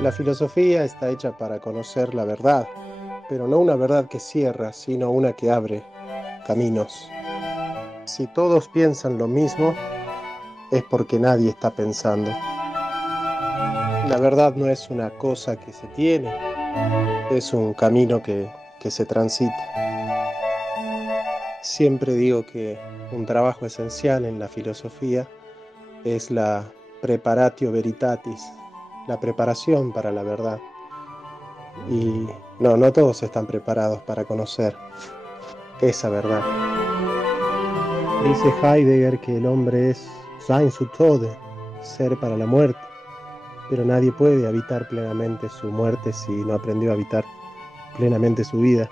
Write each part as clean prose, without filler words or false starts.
La filosofía está hecha para conocer la verdad, pero no una verdad que cierra, sino una que abre caminos. Si todos piensan lo mismo, es porque nadie está pensando. La verdad no es una cosa que se tiene, es un camino que se transita. Siempre digo que un trabajo esencial en la filosofía es la preparatio veritatis, la preparación para la verdad. Y no todos están preparados para conocer esa verdad. Dice Heidegger que el hombre es sein zu Tode, ser para la muerte, pero nadie puede habitar plenamente su muerte si no aprendió a habitar plenamente su vida.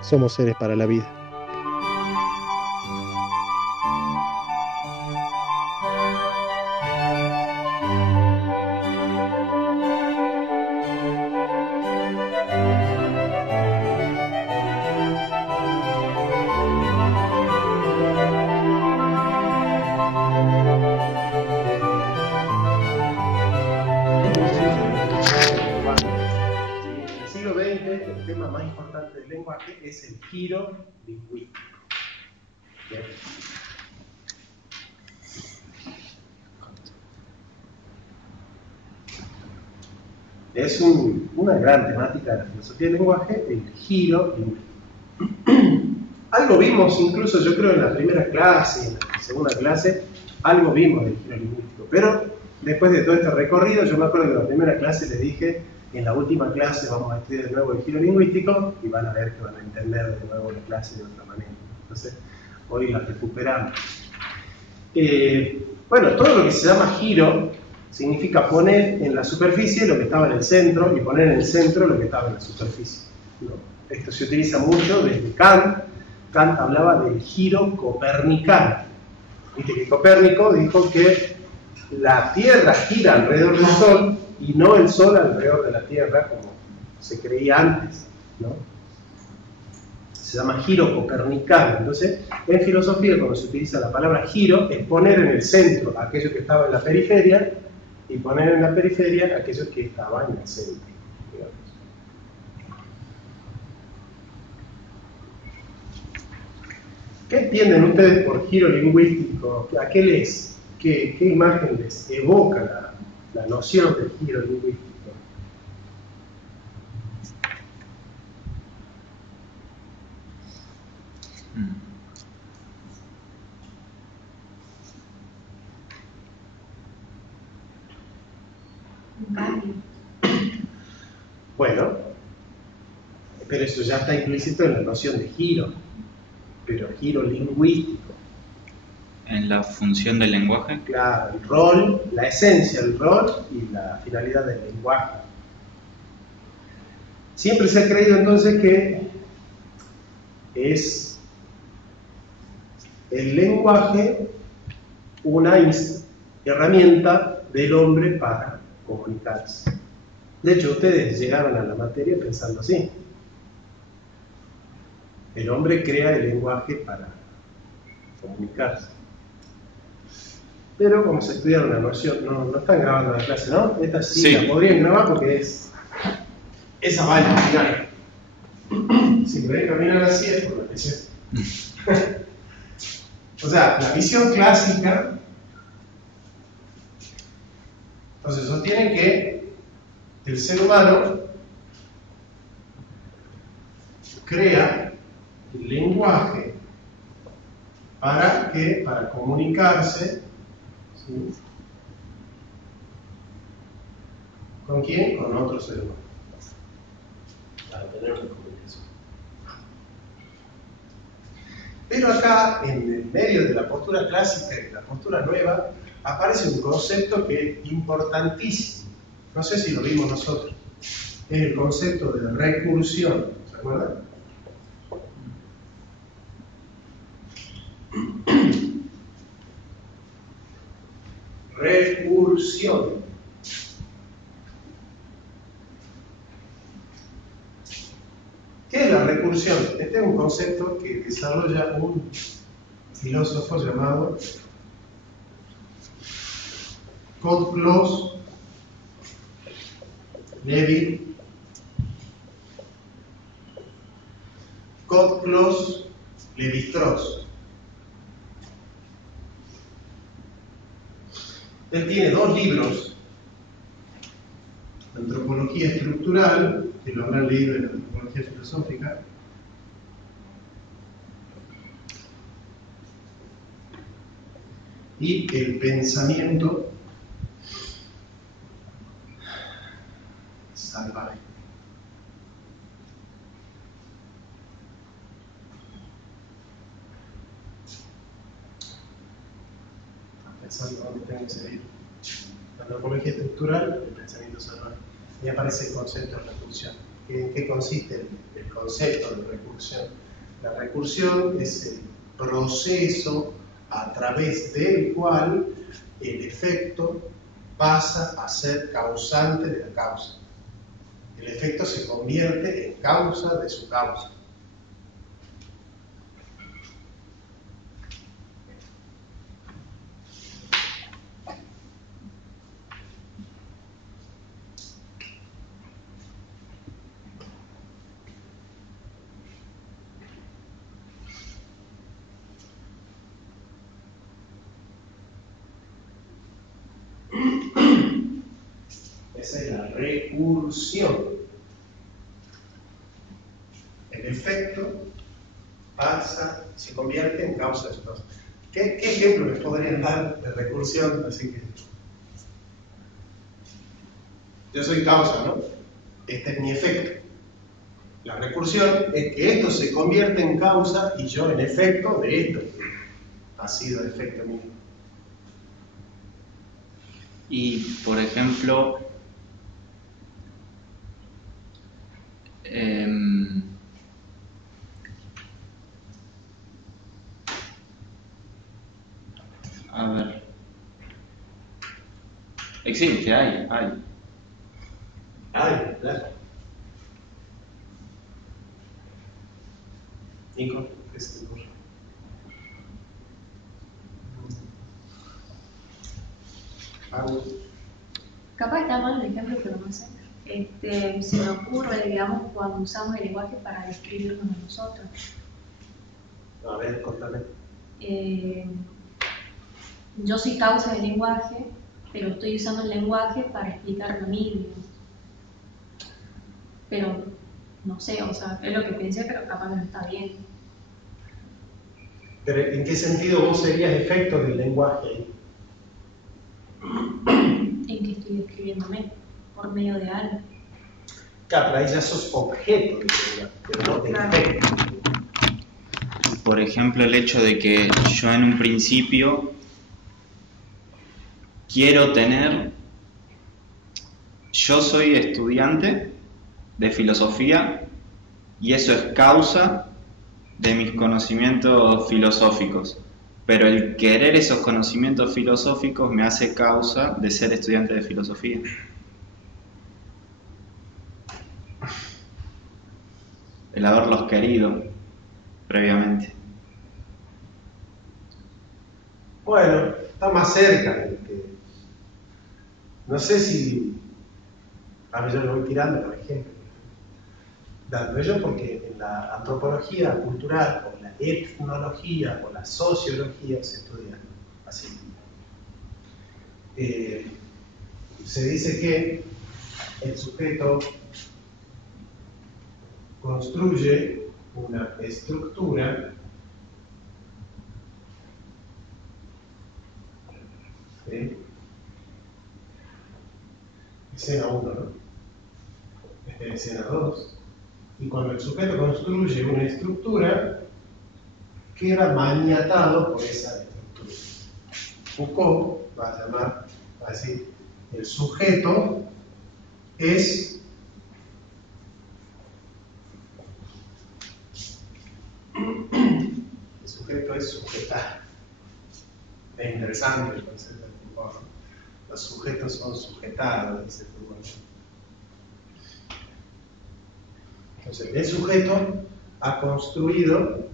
Somos seres para la vida. En el siglo XX, el tema más importante del lenguaje es el giro lingüístico. Bien. Es una gran temática de la filosofía del lenguaje, el giro lingüístico. Algo vimos, incluso yo creo en la primera clase, en la segunda clase, algo vimos del giro lingüístico, pero después de todo este recorrido, yo me acuerdo que en la primera clase les dije, en la última clase vamos a estudiar de nuevo el giro lingüístico y van a ver que van a entender de nuevo la clase de otra manera. Entonces, hoy la recuperamos. Bueno, todo lo que se llama giro significa poner en la superficie lo que estaba en el centro y poner en el centro lo que estaba en la superficie. ¿No? Esto se utiliza mucho desde Kant. Kant hablaba del giro copernicano. Viste que Copérnico dijo que la Tierra gira alrededor del Sol y no el Sol alrededor de la Tierra, como se creía antes, ¿no? Se llama giro copernicano. Entonces, en filosofía, cuando se utiliza la palabra giro, es poner en el centro aquello que estaba en la periferia y poner en la periferia aquello que estaba en el centro, digamos. ¿Qué entienden ustedes por giro lingüístico? ¿A qué imagen les evoca la noción del giro lingüístico? Bueno, pero eso ya está implícito en la noción de giro, pero giro lingüístico. En la función del lenguaje. Claro, el rol, la esencia del rol y la finalidad del lenguaje. Siempre se ha creído entonces que es el lenguaje una herramienta del hombre para comunicarse. De hecho, ustedes llegaron a la materia pensando así. El hombre crea el lenguaje para comunicarse. Pero como se estudiaron la noción, no están grabando la clase, ¿no? Esta sí la podrían grabar porque esa va al final. Si pueden caminar así es por la visión. O sea, la visión clásica, entonces sostiene que el ser humano crea el lenguaje para comunicarse. ¿Sí? ¿Con quién? Con otro ser humano. Para tener una comunicación. Pero acá, en el medio de la postura clásica y de la postura nueva, aparece un concepto que es importantísimo. No sé si lo vimos nosotros. Es el concepto de recursión. ¿Se acuerdan? Recursión. ¿Qué es la recursión? Este es un concepto que desarrolla un filósofo llamado Kohl-Kloss Levi, Cotclos, Levi-Strauss. Él tiene 2 libros, Antropología Estructural, que lo habrán leído en la Antropología Filosófica, y El Pensamiento Salvaje. Pensando dónde tengo que seguir. La antropología estructural, el pensamiento salvaje. Y aparece el concepto de recursión. ¿En qué consiste el concepto de recursión? La recursión es el proceso a través del cual el efecto pasa a ser causante de la causa. El efecto se convierte en causa de su causa. Esa es la recursión. El efecto pasa, se convierte en causa de su causa. ¿Qué ejemplo les podrían dar de recursión? Así que yo soy causa, ¿no? Este es mi efecto. La recursión es que esto se convierte en causa y yo en efecto de esto que ha sido el efecto mío. Y, por ejemplo, a ver, existe, hay. Ay, claro. Nico, ¿qué se te ocurre? Capaz está mal el ejemplo, pero no sé. Se me ocurre, digamos, cuando usamos el lenguaje para describirnos a nosotros. A ver, contame. Yo soy causa del lenguaje, pero estoy usando el lenguaje para explicarme a mí, digamos. Pero no sé, o sea, es lo que pensé, pero capaz no está bien. Pero ¿en qué sentido vos serías efecto del lenguaje? En que estoy describiéndome por medio de algo. Claro, pero ahí ya sos objeto del lenguaje, pero no efecto. Por ejemplo, el hecho de que yo en un principio quiero tener, yo soy estudiante de filosofía y eso es causa de mis conocimientos filosóficos, pero el querer esos conocimientos filosóficos me hace causa de ser estudiante de filosofía. El haberlos querido previamente. Bueno, está más cerca. No sé si. A ver, yo lo voy tirando, por ejemplo. Dando yo, porque en la antropología cultural, o la etnología, o la sociología se estudia así. Se dice que el sujeto construye una estructura ¿sí? Escena 1, ¿no? Esta es escena 2. Y cuando el sujeto construye una estructura, queda maniatado por esa estructura. Foucault va a llamar, va a decir, el sujeto es sujetar. Es interesante el concepto de Foucault, ¿no? Los sujetos son sujetados, dice Foucault. Entonces, el sujeto ha construido,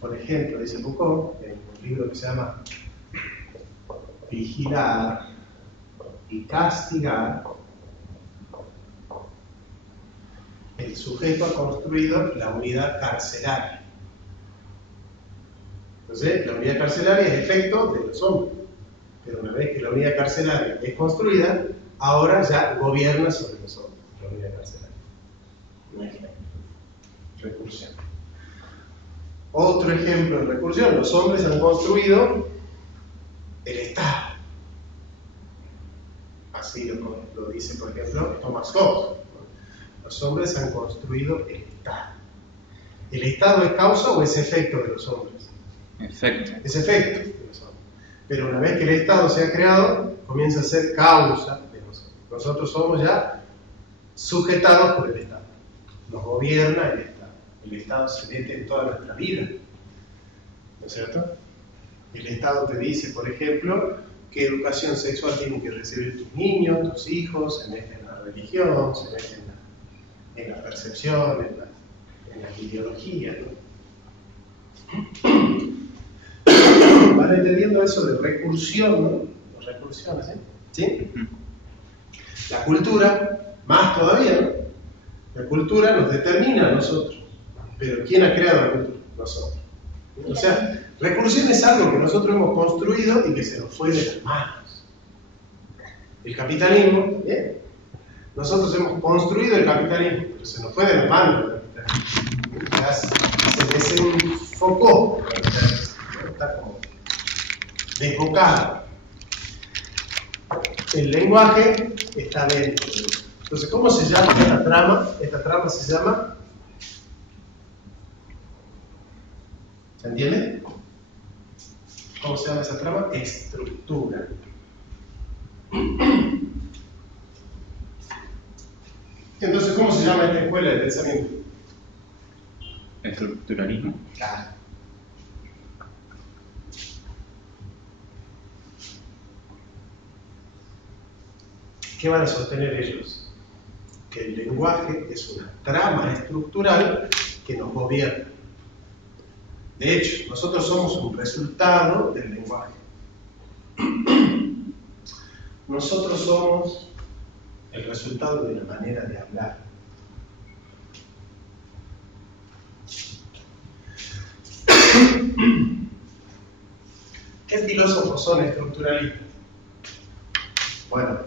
por ejemplo, dice Foucault, en un libro que se llama Vigilar y Castigar, el sujeto ha construido la unidad carcelaria. Entonces, la unidad carcelaria es efecto de los hombres. Pero una vez que la unidad carcelaria es construida, ahora ya gobierna sobre los hombres, la unidad carcelaria. Recursión. Otro ejemplo de recursión: los hombres han construido el Estado. Así lo dice, por ejemplo, Thomas Hobbes. Los hombres han construido el Estado. ¿El Estado es causa o es efecto de los hombres? Efecto. Es efecto de los hombres. Pero una vez que el Estado se ha creado, comienza a ser causa de nosotros. Nosotros somos ya sujetados por el Estado. Nos gobierna el Estado. El Estado se mete en toda nuestra vida. ¿No es cierto? El Estado te dice, por ejemplo, qué educación sexual tienen que recibir tus niños, tus hijos, se mete en la religión, se mete en la percepción, en la ideología, ¿no? ¿Van entendiendo eso de recursión, no? Las recursiones, ¿eh? ¿Sí? La cultura, más todavía, ¿no? La cultura nos determina a nosotros. Pero ¿quién ha creado la cultura? Nosotros. O sea, recursión es algo que nosotros hemos construido y que se nos fue de las manos. El capitalismo, ¿bien? Nosotros hemos construido el capitalismo, pero se nos fue de las manos el capitalismo. O sea, se desenfocó el capitalismo. Está como desbocado. El lenguaje está dentro. Entonces, ¿cómo se llama esta trama? Esta trama se llama... ¿Se entiende? ¿Cómo se llama esa trama? Estructura. Entonces, ¿cómo se llama esta escuela de pensamiento? Estructuralismo. Claro. ¿Qué van a sostener ellos? Que el lenguaje es una trama estructural que nos gobierna. De hecho, nosotros somos un resultado del lenguaje. Nosotros somos el resultado de una manera de hablar. ¿Qué filósofos son estructuralistas? Bueno,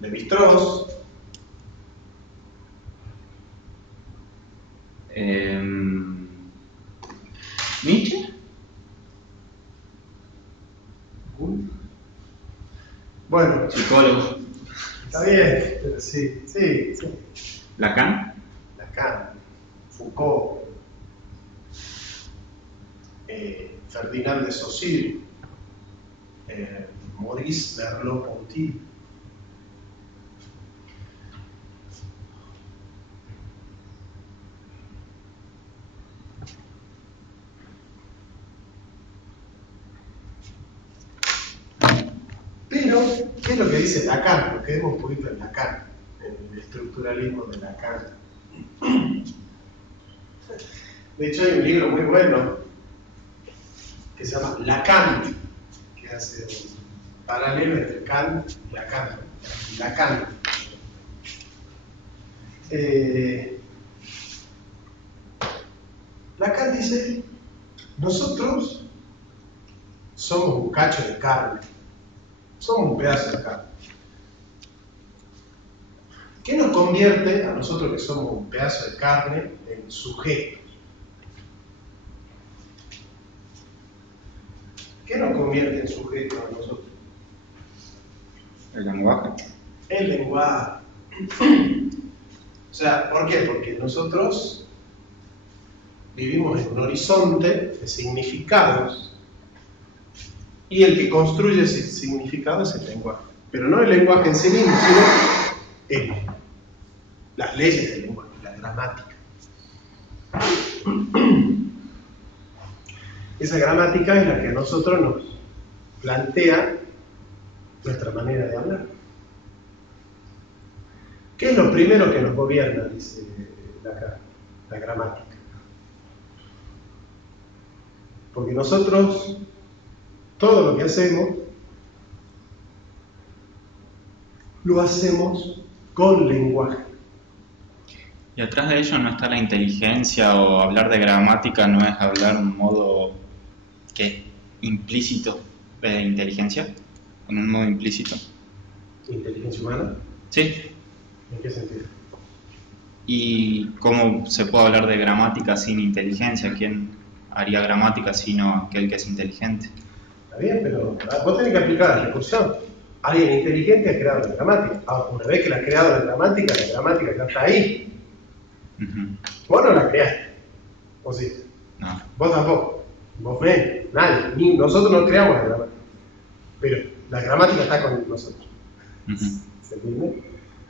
Lévi-Strauss, Nietzsche. bueno, Psicólogo. está bien, pero sí. Lacan. Lacan, Foucault, Ferdinand de Saussure, Maurice Merleau-Ponty. Pero, ¿qué es lo que dice Lacan? Lo que hemos podido en Lacan, en el estructuralismo de Lacan. De hecho, hay un libro muy bueno que se llama Lacan, que hace un paralelo entre Kant y Lacan. Lacan. Lacan dice: nosotros somos un cacho de carne. Somos un pedazo de carne. ¿Qué nos convierte a nosotros que somos un pedazo de carne en sujetos? ¿Qué nos convierte en sujetos a nosotros? El lenguaje. El lenguaje. O sea, ¿por qué? Porque nosotros vivimos en un horizonte de significados. Y el que construye ese significado es el lenguaje. Pero no el lenguaje en sí mismo, sino las leyes del lenguaje, la gramática. Esa gramática es la que a nosotros nos plantea nuestra manera de hablar. ¿Qué es lo primero que nos gobierna? Dice la gramática. Porque nosotros, todo lo que hacemos, lo hacemos con lenguaje. Y atrás de ello no está la inteligencia, o hablar de gramática no es hablar un modo que es implícito de inteligencia, con un modo implícito. ¿Inteligencia humana? Sí. ¿En qué sentido? ¿Y cómo se puede hablar de gramática sin inteligencia? ¿Quién haría gramática sino aquel que es inteligente? Está bien, pero vos tenés que aplicar la recursión. Alguien inteligente ha creado la gramática. Ahora, una vez que la ha creado la gramática ya está ahí. Vos no la creaste. ¿O sí? No. Vos tampoco. Vos ven, nadie. Ni nosotros no creamos la gramática. Pero la gramática está con nosotros. ¿Se entiende?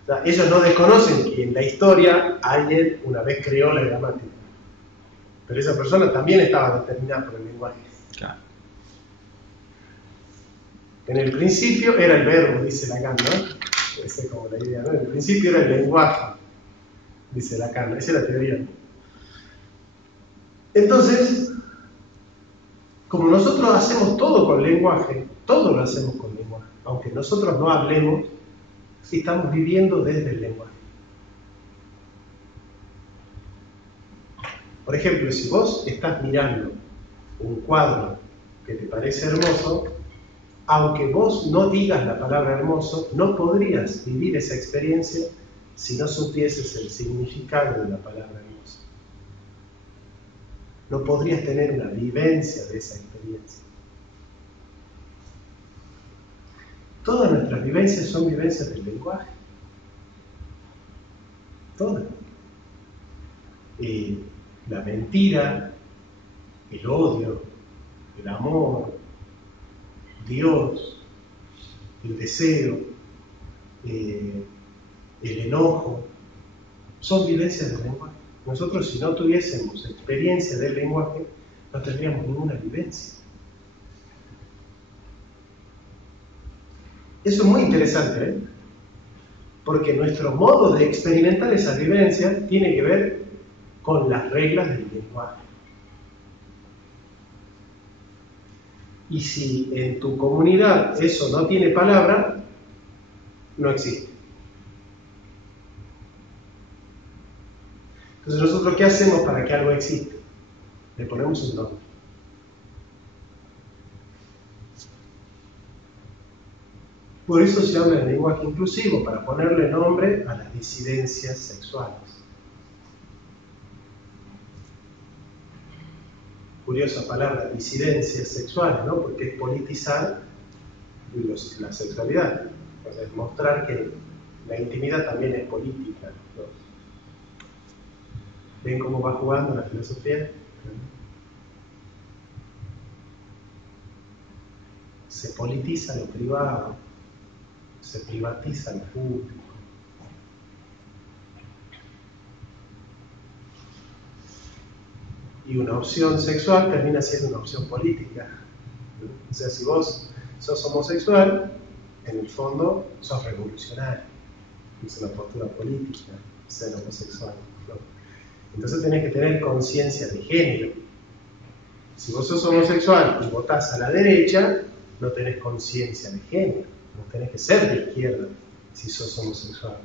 O sea, ellos no desconocen que en la historia alguien una vez creó la gramática. Pero esa persona también estaba determinada por el lenguaje. Claro. En el principio era el verbo, dice Lacan, ¿no? Esa es como la idea, ¿no? En el principio era el lenguaje, dice Lacan. Esa es la teoría. Entonces, como nosotros hacemos todo con lenguaje, todo lo hacemos con lenguaje, aunque nosotros no hablemos, estamos viviendo desde el lenguaje. Por ejemplo, si vos estás mirando un cuadro que te parece hermoso, aunque vos no digas la palabra hermoso, no podrías vivir esa experiencia si no supieses el significado de la palabra hermoso. No podrías tener una vivencia de esa experiencia. Todas nuestras vivencias son vivencias del lenguaje. Todas. La mentira, el odio, el amor, Dios, el deseo, el enojo, son vivencias del lenguaje. Nosotros, si no tuviésemos experiencia del lenguaje, no tendríamos ninguna vivencia. Eso es muy interesante, ¿eh? Porque nuestro modo de experimentar esa vivencia tiene que ver con las reglas del lenguaje. Y si en tu comunidad eso no tiene palabra, no existe. Entonces, ¿nosotros qué hacemos para que algo exista? Le ponemos un nombre. Por eso se habla de lenguaje inclusivo, para ponerle nombre a las disidencias sexuales. Curiosa palabra, disidencias sexuales, ¿no? Porque es politizar la sexualidad. O sea, es mostrar que la intimidad también es política, ¿no? ¿Ven cómo va jugando la filosofía? Se politiza lo privado, se privatiza lo público. Y una opción sexual termina siendo una opción política. O sea, si vos sos homosexual, en el fondo sos revolucionario. Es una postura política, ser homosexual, ¿no? Entonces tenés que tener conciencia de género. Si vos sos homosexual y votás a la derecha, no tenés conciencia de género. No tenés que ser de izquierda si sos homosexual.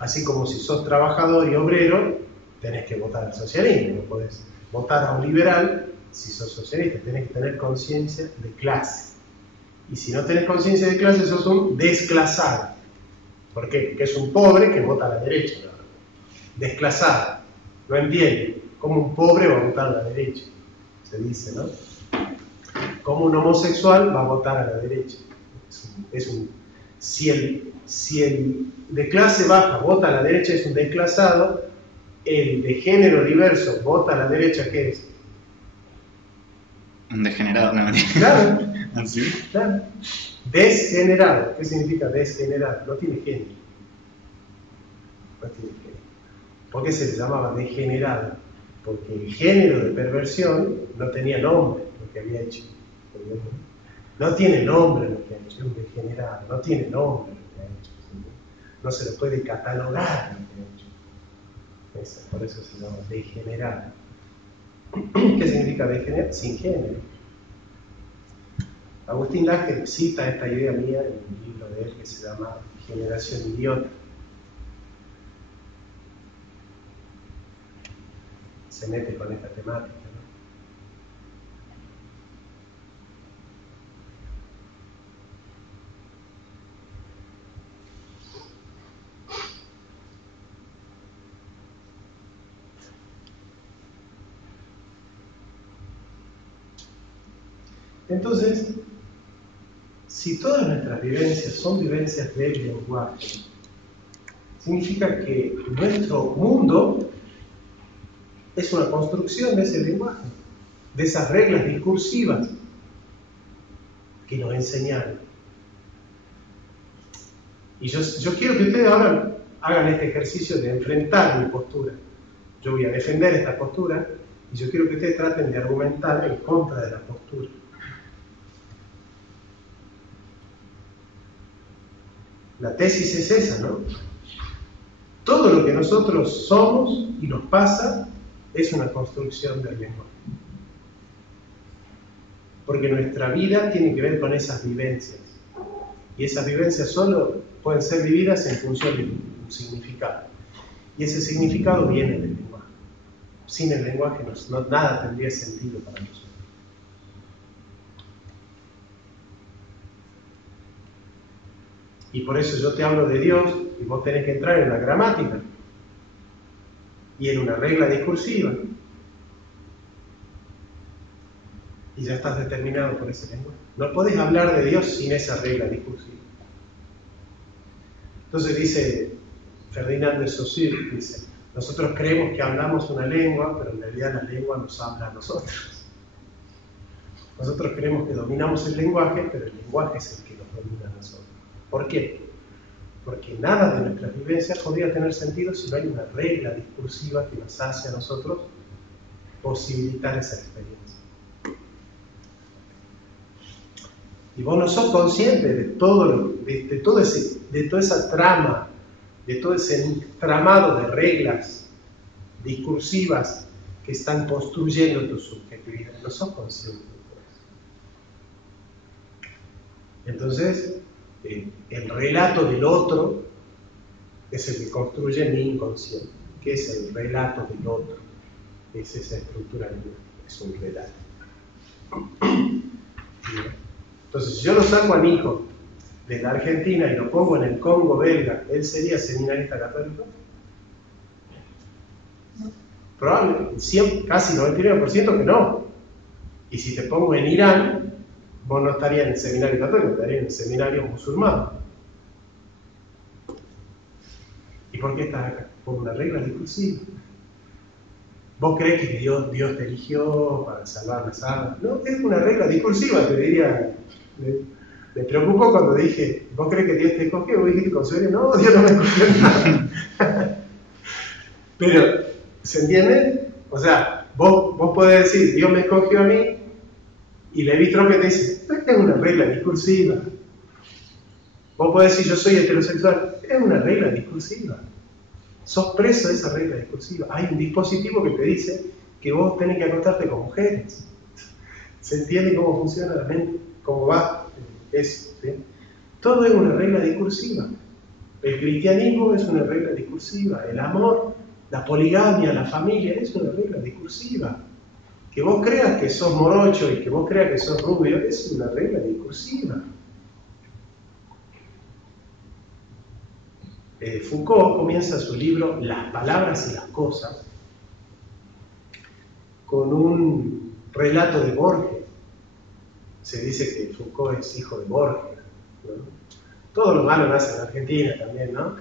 Así como si sos trabajador y obrero, tenés que votar al socialismo. No podés votar a un liberal si sos socialista. Tenés que tener conciencia de clase. Y si no tenés conciencia de clase, sos un desclasado. ¿Por qué? Porque es un pobre que vota a la derecha, ¿no? Desclasado. No entiende cómo un pobre va a votar a la derecha. Se dice, ¿no? Cómo un homosexual va a votar a la derecha. Si el de clase baja vota a la derecha, es un desclasado. El de género diverso vota a la derecha, ¿qué es? Un degenerado, no. Claro. ¿Así? Claro. Desgenerado. ¿Qué significa desgenerado? No tiene género. No tiene género. ¿Por qué se le llamaba degenerado? Porque el género de perversión no tenía nombre lo que había hecho. No tiene nombre lo que ha hecho, es un degenerado. No tiene nombre lo que ha hecho. No se le puede catalogar lo que ha hecho. Por eso se llama degenerado. ¿Qué significa degenerado? Sin género. Agustín Laje cita esta idea mía en un libro de él que se llama Generación Idiota. se mete con esta temática, ¿no? Entonces, si todas nuestras vivencias son vivencias del lenguaje, significa que nuestro mundo es una construcción de ese lenguaje, de esas reglas discursivas que nos enseñaron. Y yo quiero que ustedes ahora hagan este ejercicio de enfrentar mi postura. Yo voy a defender esta postura y yo quiero que ustedes traten de argumentar en contra de la postura. La tesis es esa, ¿no? Todo lo que nosotros somos y nos pasa es una construcción del lenguaje. Porque nuestra vida tiene que ver con esas vivencias. Y esas vivencias solo pueden ser vividas en función de un significado. Y ese significado viene del lenguaje. Sin el lenguaje nada tendría sentido para nosotros. Y por eso yo te hablo de Dios y vos tenés que entrar en la gramática y en una regla discursiva. Y ya estás determinado por ese lenguaje. No podés hablar de Dios sin esa regla discursiva. Entonces dice Ferdinand de Saussure, dice, nosotros creemos que hablamos una lengua, pero en realidad la lengua nos habla a nosotros. Nosotros creemos que dominamos el lenguaje, pero el lenguaje es el que nos domina a nosotros. ¿Por qué? Porque nada de nuestras vivencias podría tener sentido si no hay una regla discursiva que nos hace a nosotros posibilitar esa experiencia. Y vos no sos consciente de toda esa trama, de todo ese entramado de reglas discursivas que están construyendo tu subjetividad. No sos consciente de todo eso. Entonces, el relato del otro es el que construye mi inconsciente. ¿Qué es el relato del otro? Es esa estructura lingüística, es un relato. Entonces, si yo lo saco a mi hijo de la Argentina y lo pongo en el Congo belga, ¿él sería seminarista católico? Probablemente, casi 99% que no. Y si te pongo en Irán, vos no estarías en el seminario católico, estarías en el seminario musulmán. ¿Y por qué estás acá? Por una regla discursiva. ¿Vos crees que Dios te eligió para salvar las almas? No, es una regla discursiva, te diría. Me preocupó cuando dije, ¿vos crees que Dios te escogió? Vos dijiste con serio, no, Dios no me escogió nada. Pero, ¿se entiende? O sea, vos podés decir, Dios me escogió a mí, y Levi Strauss te dice, esta es una regla discursiva. Vos podés decir, yo soy heterosexual, es una regla discursiva. Sos preso de esa regla discursiva. Hay un dispositivo que te dice que vos tenés que acostarte con mujeres. ¿Se entiende cómo funciona la mente? ¿Cómo va eso? ¿Sí? Todo es una regla discursiva. El cristianismo es una regla discursiva. El amor, la poligamia, la familia, es una regla discursiva. Que vos creas que sos morocho y que vos creas que sos rubio, es una regla discursiva. Foucault comienza su libro Las palabras y las cosas con un relato de Borges. Se dice que Foucault es hijo de Borges, ¿no? Todo lo malo nace en Argentina también, ¿no?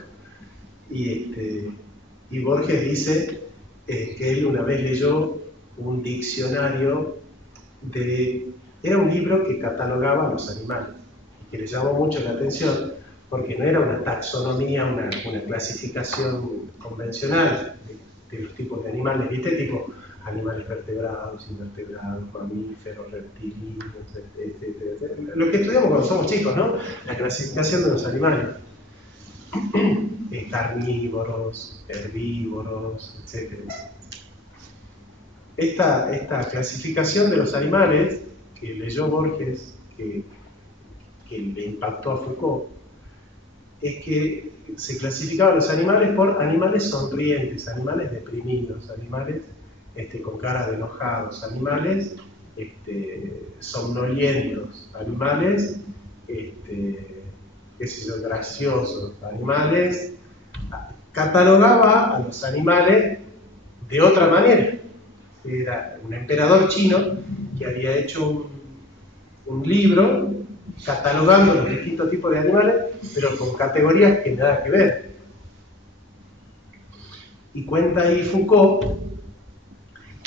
Y Borges dice que él una vez leyó un diccionario era un libro que catalogaba a los animales, que le llamó mucho la atención, porque no era una taxonomía, una clasificación convencional de los tipos de animales, ¿viste? Tipo animales vertebrados, invertebrados, mamíferos, reptilinos, etc. Lo que estudiamos cuando somos chicos, ¿no? La clasificación de los animales. Carnívoros, herbívoros, etc. Esta clasificación de los animales que leyó Borges, que le impactó a Foucault, es que se clasificaban los animales por animales sonrientes, animales deprimidos, animales con cara de enojados animales, somnolientos animales, qué sé yo, graciosos animales. Catalogaba a los animales de otra manera. Era un emperador chino que había hecho un libro catalogando los distintos tipos de animales, pero con categorías que nada que ver. Y cuenta ahí Foucault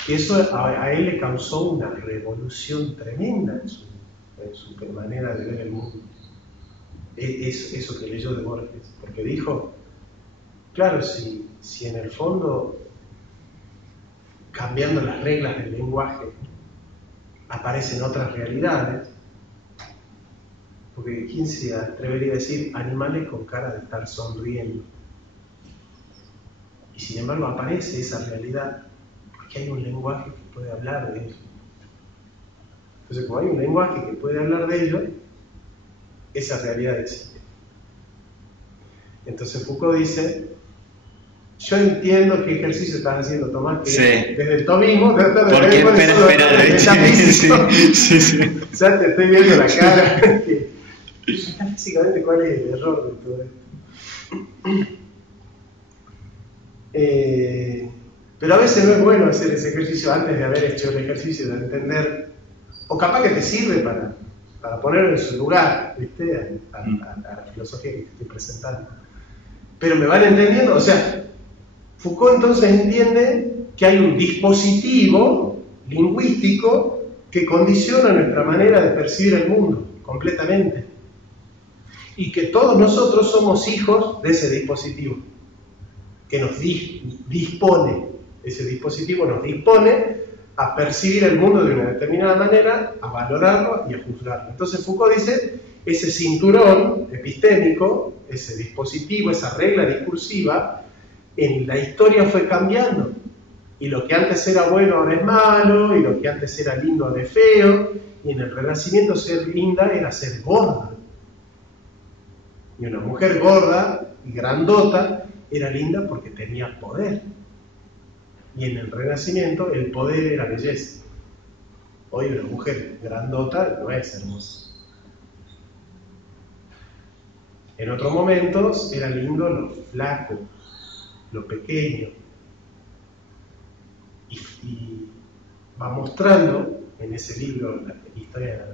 que eso a él le causó una revolución tremenda en su manera de ver el mundo. Eso que leyó de Borges, porque dijo, claro, si en el fondo, cambiando las reglas del lenguaje, aparecen otras realidades, porque ¿quién se atrevería a decir animales con cara de estar sonriendo? Y sin embargo aparece esa realidad, porque hay un lenguaje que puede hablar de ello. Entonces, como hay un lenguaje que puede hablar de ello, esa realidad existe. Entonces Foucault dice, yo entiendo qué ejercicio estás haciendo, Tomás, que sí. Desde el tomismo tratar de ver cuáles son los metafísico. Sí. Ya te estoy viendo la cara. Metafísicamente, ¿cuál es el error de todo esto? Pero a veces no es bueno hacer ese ejercicio antes de haber hecho el ejercicio de entender, o capaz que te sirve para ponerlo en su lugar, ¿viste? A la filosofía que te estoy presentando. Pero me van entendiendo, o sea, Foucault entonces entiende que hay un dispositivo lingüístico que condiciona nuestra manera de percibir el mundo completamente. Y que todos nosotros somos hijos de ese dispositivo, que nos dispone, ese dispositivo nos dispone a percibir el mundo de una determinada manera, a valorarlo y a juzgarlo. Entonces Foucault dice, ese cinturón epistémico, ese dispositivo, esa regla discursiva, en la historia fue cambiando. Y lo que antes era bueno ahora es malo, y lo que antes era lindo ahora es feo, y en el Renacimiento ser linda era ser gorda. Y una mujer gorda y grandota era linda porque tenía poder. Y en el Renacimiento el poder era belleza. Hoy una mujer grandota no es hermosa. En otros momentos era lindo lo flaco, lo pequeño. Y va mostrando en ese libro, la historia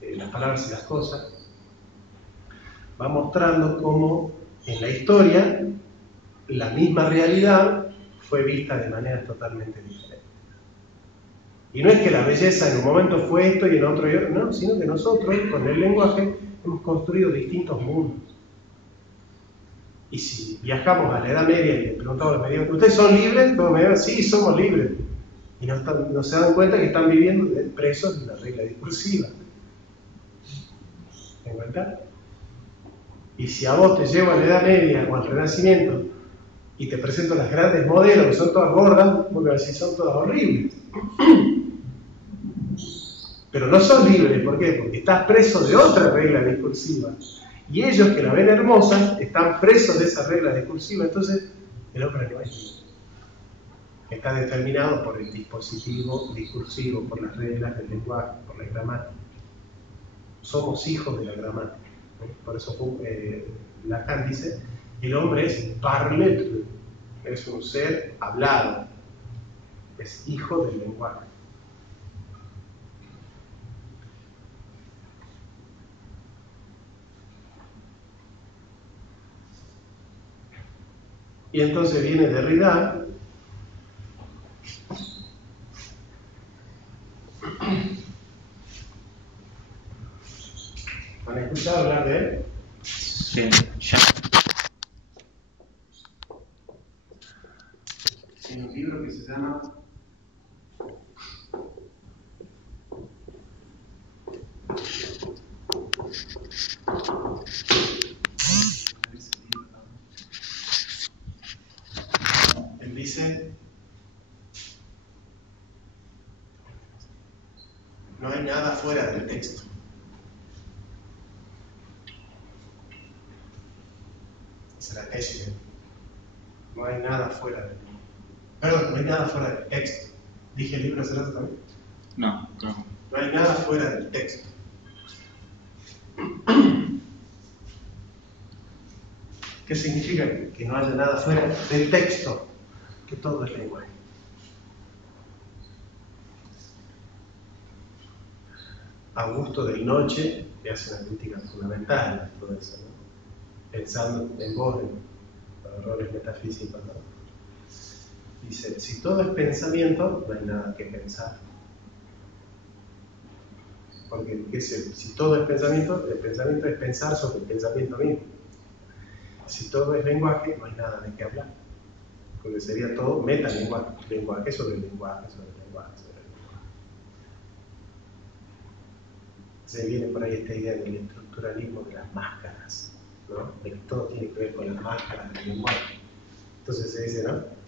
de las palabras y las cosas, va mostrando cómo en la historia la misma realidad fue vista de maneras totalmente diferentes. Y no es que la belleza en un momento fue esto y en otro y otro, no, sino que nosotros con el lenguaje hemos construido distintos mundos. Y si viajamos a la Edad Media y le preguntamos a los medios, ¿ustedes son libres? Todos me dicen, sí, somos libres. Y no se dan cuenta que están viviendo presos de una regla discursiva. ¿Se dan cuenta? Y si a vos te llevo a la Edad Media o al Renacimiento y te presento las grandes modelos que son todas gordas, vos me vas a decir, son todas horribles. Pero no sos libres, ¿por qué? Porque estás preso de otra regla discursiva. Y ellos que la ven hermosa están presos de esa regla discursiva. Entonces, el hombre no es libre. Está determinado por el dispositivo discursivo, por las reglas del lenguaje, por la gramática. Somos hijos de la gramática. Por eso Lacan dice, el hombre es parler, es un ser hablado, es hijo del lenguaje. Y entonces viene Derrida, ¿han escuchado hablar de él? Sí, ya. Tiene un libro que se llama él dice, no hay nada fuera del texto. Esa es la tesis. No hay nada fuera del texto. Perdón, no hay nada fuera del texto. ¿Dije libro hace rato también? No. No hay nada fuera del texto. ¿Qué significa que no haya nada fuera del texto? Que todo es lenguaje. Augusto del Noche le hace una crítica fundamental a todo eso, ¿no? Pensando en vos, en los errores metafísicos, ¿no? Dice, si todo es pensamiento, no hay nada que pensar. Porque si todo es pensamiento, el pensamiento es pensar sobre el pensamiento mismo. Si todo es lenguaje, no hay nada de qué hablar. Porque sería todo metalenguaje, lenguaje sobre lenguaje, sobre lenguaje, sobre lenguaje. Se viene por ahí esta idea del estructuralismo de las máscaras, ¿no? De que todo tiene que ver con las máscaras del lenguaje. Entonces se dice, ¿no?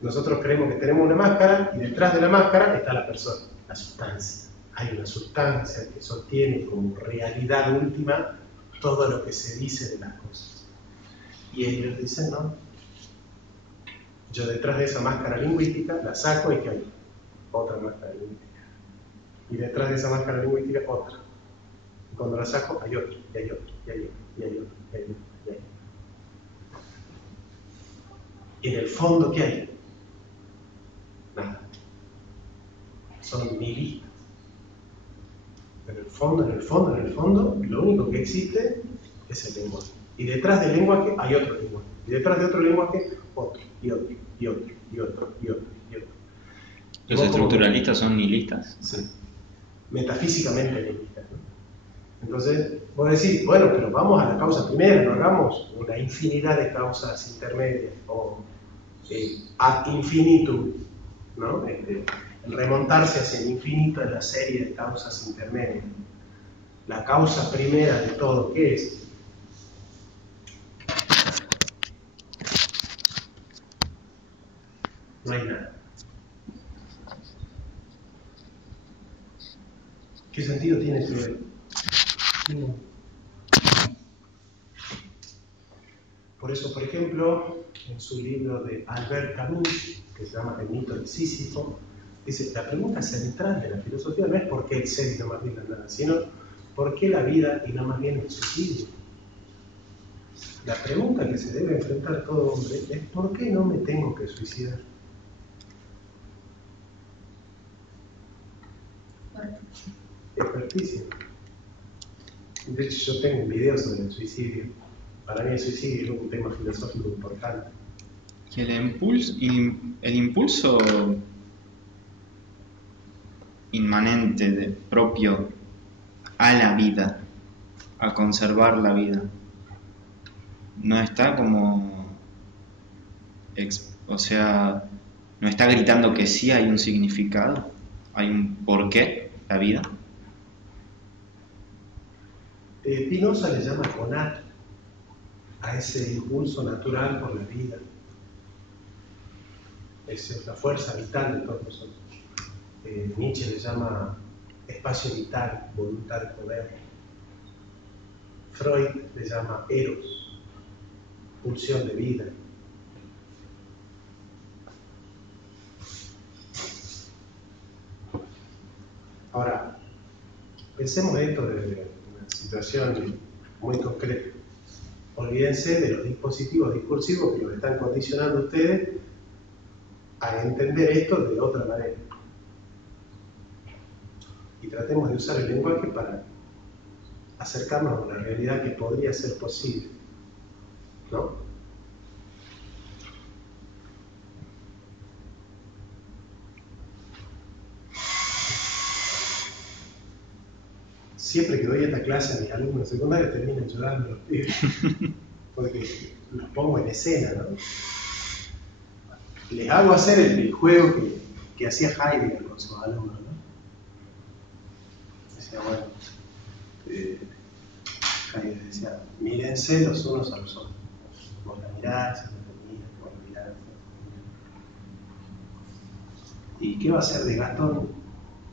Nosotros creemos que tenemos una máscara y detrás de la máscara está la persona, la sustancia. Hay una sustancia que sostiene como realidad última todo lo que se dice de las cosas. Y ellos dicen, no, yo detrás de esa máscara lingüística la saco y que hay otra máscara lingüística. Y detrás de esa máscara lingüística otra. Y cuando la saco hay otro, y hay otro, y hay otro, y hay otro, y hay otro, y hay otro. Y en el fondo, ¿qué hay? Nada. Son nihilistas. En el fondo, lo único que existe es el lenguaje. Y detrás del lenguaje hay otro lenguaje. Y detrás de otro lenguaje, otro, y otro, y otro, y otro, y otro, y otro. ¿Los estructuralistas son nihilistas? Sí. Metafísicamente nihilistas, ¿no? Entonces, vos decís, bueno, pero vamos a la causa primera, no hagamos una infinidad de causas intermedias, o ad infinitum, ¿no? Remontarse hacia el infinito de la serie de causas intermedias. La causa primera de todo, ¿qué es? No hay nada. ¿Qué sentido tiene eso? Por eso, por ejemplo, en su libro de Albert Camus, que se llama El mito de Sísifo, dice, la pregunta central de la filosofía no es por qué el ser y no más bien la nada, sino por qué la vida y no más bien el suicidio. La pregunta que se debe enfrentar todo hombre es ¿por qué no me tengo que suicidar? Es fuertísimo. De hecho, yo tengo un video sobre el suicidio. Para mí el suicidio es un tema filosófico importante. Y el impulso inmanente, propio a la vida, a conservar la vida, no está como, o sea, no está gritando que sí hay un significado, hay un porqué, la vida. Spinoza le llama conato a ese impulso natural por la vida. Es la fuerza vital de todos nosotros. Nietzsche le llama espacio vital, voluntad de poder. Freud le llama eros, pulsión de vida. Ahora, pensemos esto de una situación muy concreta. Olvídense de los dispositivos discursivos que los están condicionando a ustedes a entender esto de otra manera. Y tratemos de usar el lenguaje para acercarnos a una realidad que podría ser posible, ¿no? Siempre que doy esta clase a mis alumnos secundarios terminan llorando los pibes, porque los pongo en escena, ¿no? Les hago hacer el juego que hacía Heidegger con sus alumnos, ¿no? Decía, bueno, Heidegger decía, mírense los unos a los otros. Vos la mirás, vos la mirás. ¿Y qué va a hacer de Gastón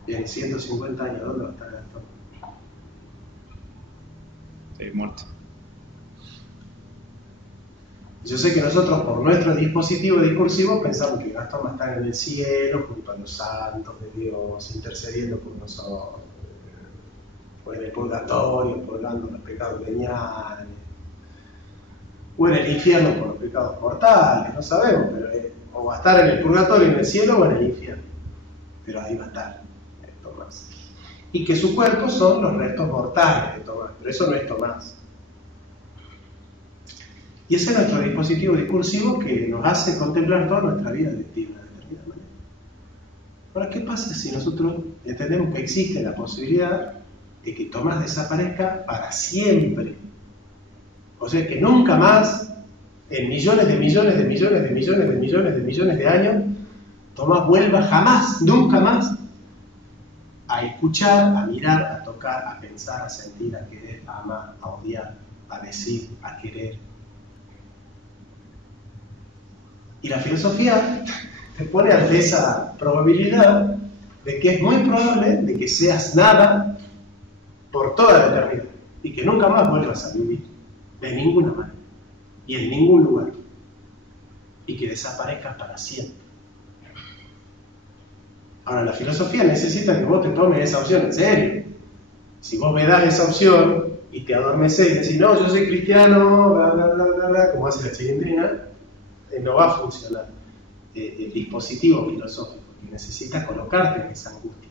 en 150 años? ¿Dónde va a estar Gastón? Estoy muerto. Yo sé que nosotros, por nuestro dispositivo discursivo, pensamos que las tomas están en el cielo, junto a los santos de Dios, intercediendo por nosotros, o en el purgatorio, purgando los pecados veniales, o en el infierno por los pecados mortales, no sabemos, pero o va a estar en el purgatorio, en el cielo, o en el infierno, pero ahí va a estar Tomás. Y que su cuerpo son los restos mortales de Tomás, pero eso no es Tomás. Y ese es nuestro dispositivo discursivo que nos hace contemplar toda nuestra vida de una determinada manera. Ahora, ¿qué pasa si nosotros entendemos que existe la posibilidad de que Tomás desaparezca para siempre? O sea, que nunca más, en millones de millones de millones de millones de millones de millones de años, Tomás vuelva jamás, nunca más, a escuchar, a mirar, a tocar, a pensar, a sentir, a querer, a amar, a odiar, a decir, a querer. Y la filosofía te pone ante esa probabilidad de que es muy probable de que seas nada por toda la eternidad y que nunca más vuelvas a vivir de ninguna manera y en ningún lugar y que desaparezcas para siempre. Ahora, la filosofía necesita que vos te tomes esa opción en serio. Si vos me das esa opción y te adormeces y decís, no, yo soy cristiano, bla, bla, bla, bla, bla, como hace la chilindrina, no va a funcionar el dispositivo filosófico, que necesita colocarte en esa angustia,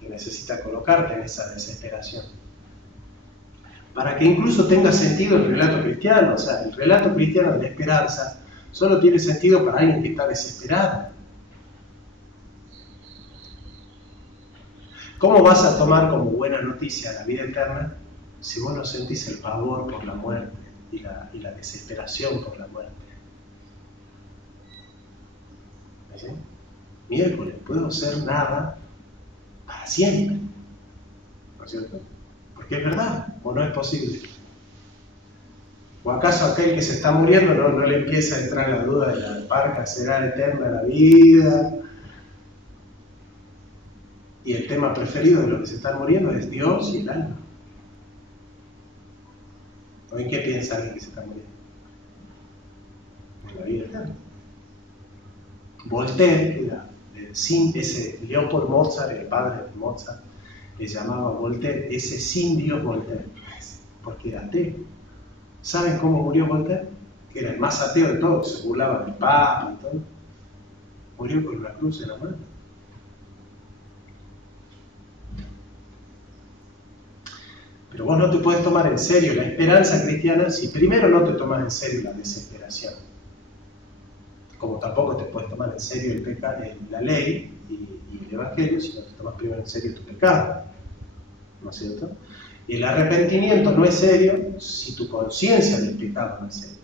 que necesita colocarte en esa desesperación, para que incluso tenga sentido el relato cristiano. O sea, el relato cristiano de la esperanza solo tiene sentido para alguien que está desesperado. ¿Cómo vas a tomar como buena noticia la vida eterna si vos no sentís el pavor por la muerte y la desesperación por la muerte? ¿Sí? Miércoles, puedo ser nada para siempre, ¿no es cierto? Porque es verdad, o no es posible. ¿O acaso aquel que se está muriendo no le empieza a entrar la duda de la parca será eterna la vida? Y el tema preferido de los que se están muriendo es Dios y el alma. ¿O en qué piensa alguien que se está muriendo? En la vida eterna. Voltaire, ese Leopold Mozart, el padre de Mozart, le llamaba a Voltaire ese sin Dios Voltaire, porque era ateo. ¿Saben cómo murió Voltaire? Que era el más ateo de todos, se burlaba del Papa y todo. Murió con una cruz en la mano. Pero vos no te puedes tomar en serio la esperanza cristiana si primero no te tomas en serio la desesperación. Como tampoco te puedes tomar en serio el pecado, la ley y el evangelio si no te tomas primero en serio tu pecado. ¿No es cierto? Y el arrepentimiento no es serio si tu conciencia del pecado no es seria.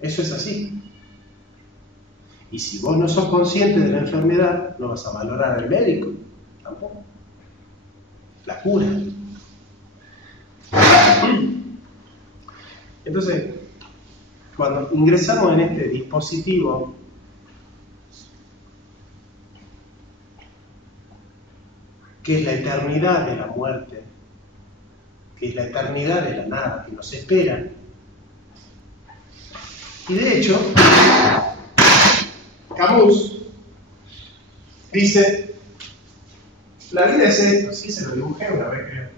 Eso es así. Y si vos no sos consciente de la enfermedad, no vas a valorar al médico, tampoco. La cura. Entonces, cuando ingresamos en este dispositivo, que es la eternidad de la muerte, que es la eternidad de la nada, que nos espera, y de hecho, Camus dice, la vida es esto, sí se lo dibujé una vez creo.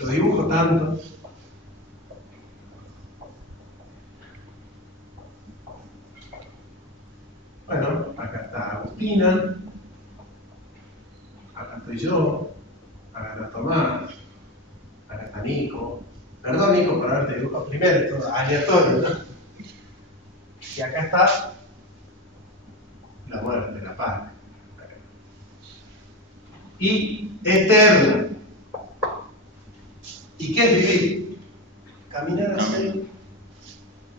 Lo dibujo tanto. Bueno, acá está Agustina, acá estoy yo, acá está Tomás, acá está Nico. Perdón, Nico, por haberte dibujado primero, es todo aleatorio, ¿no? Y acá está la muerte, la paz. Y eterna. ¿Y qué es vivir? Caminar hacia él.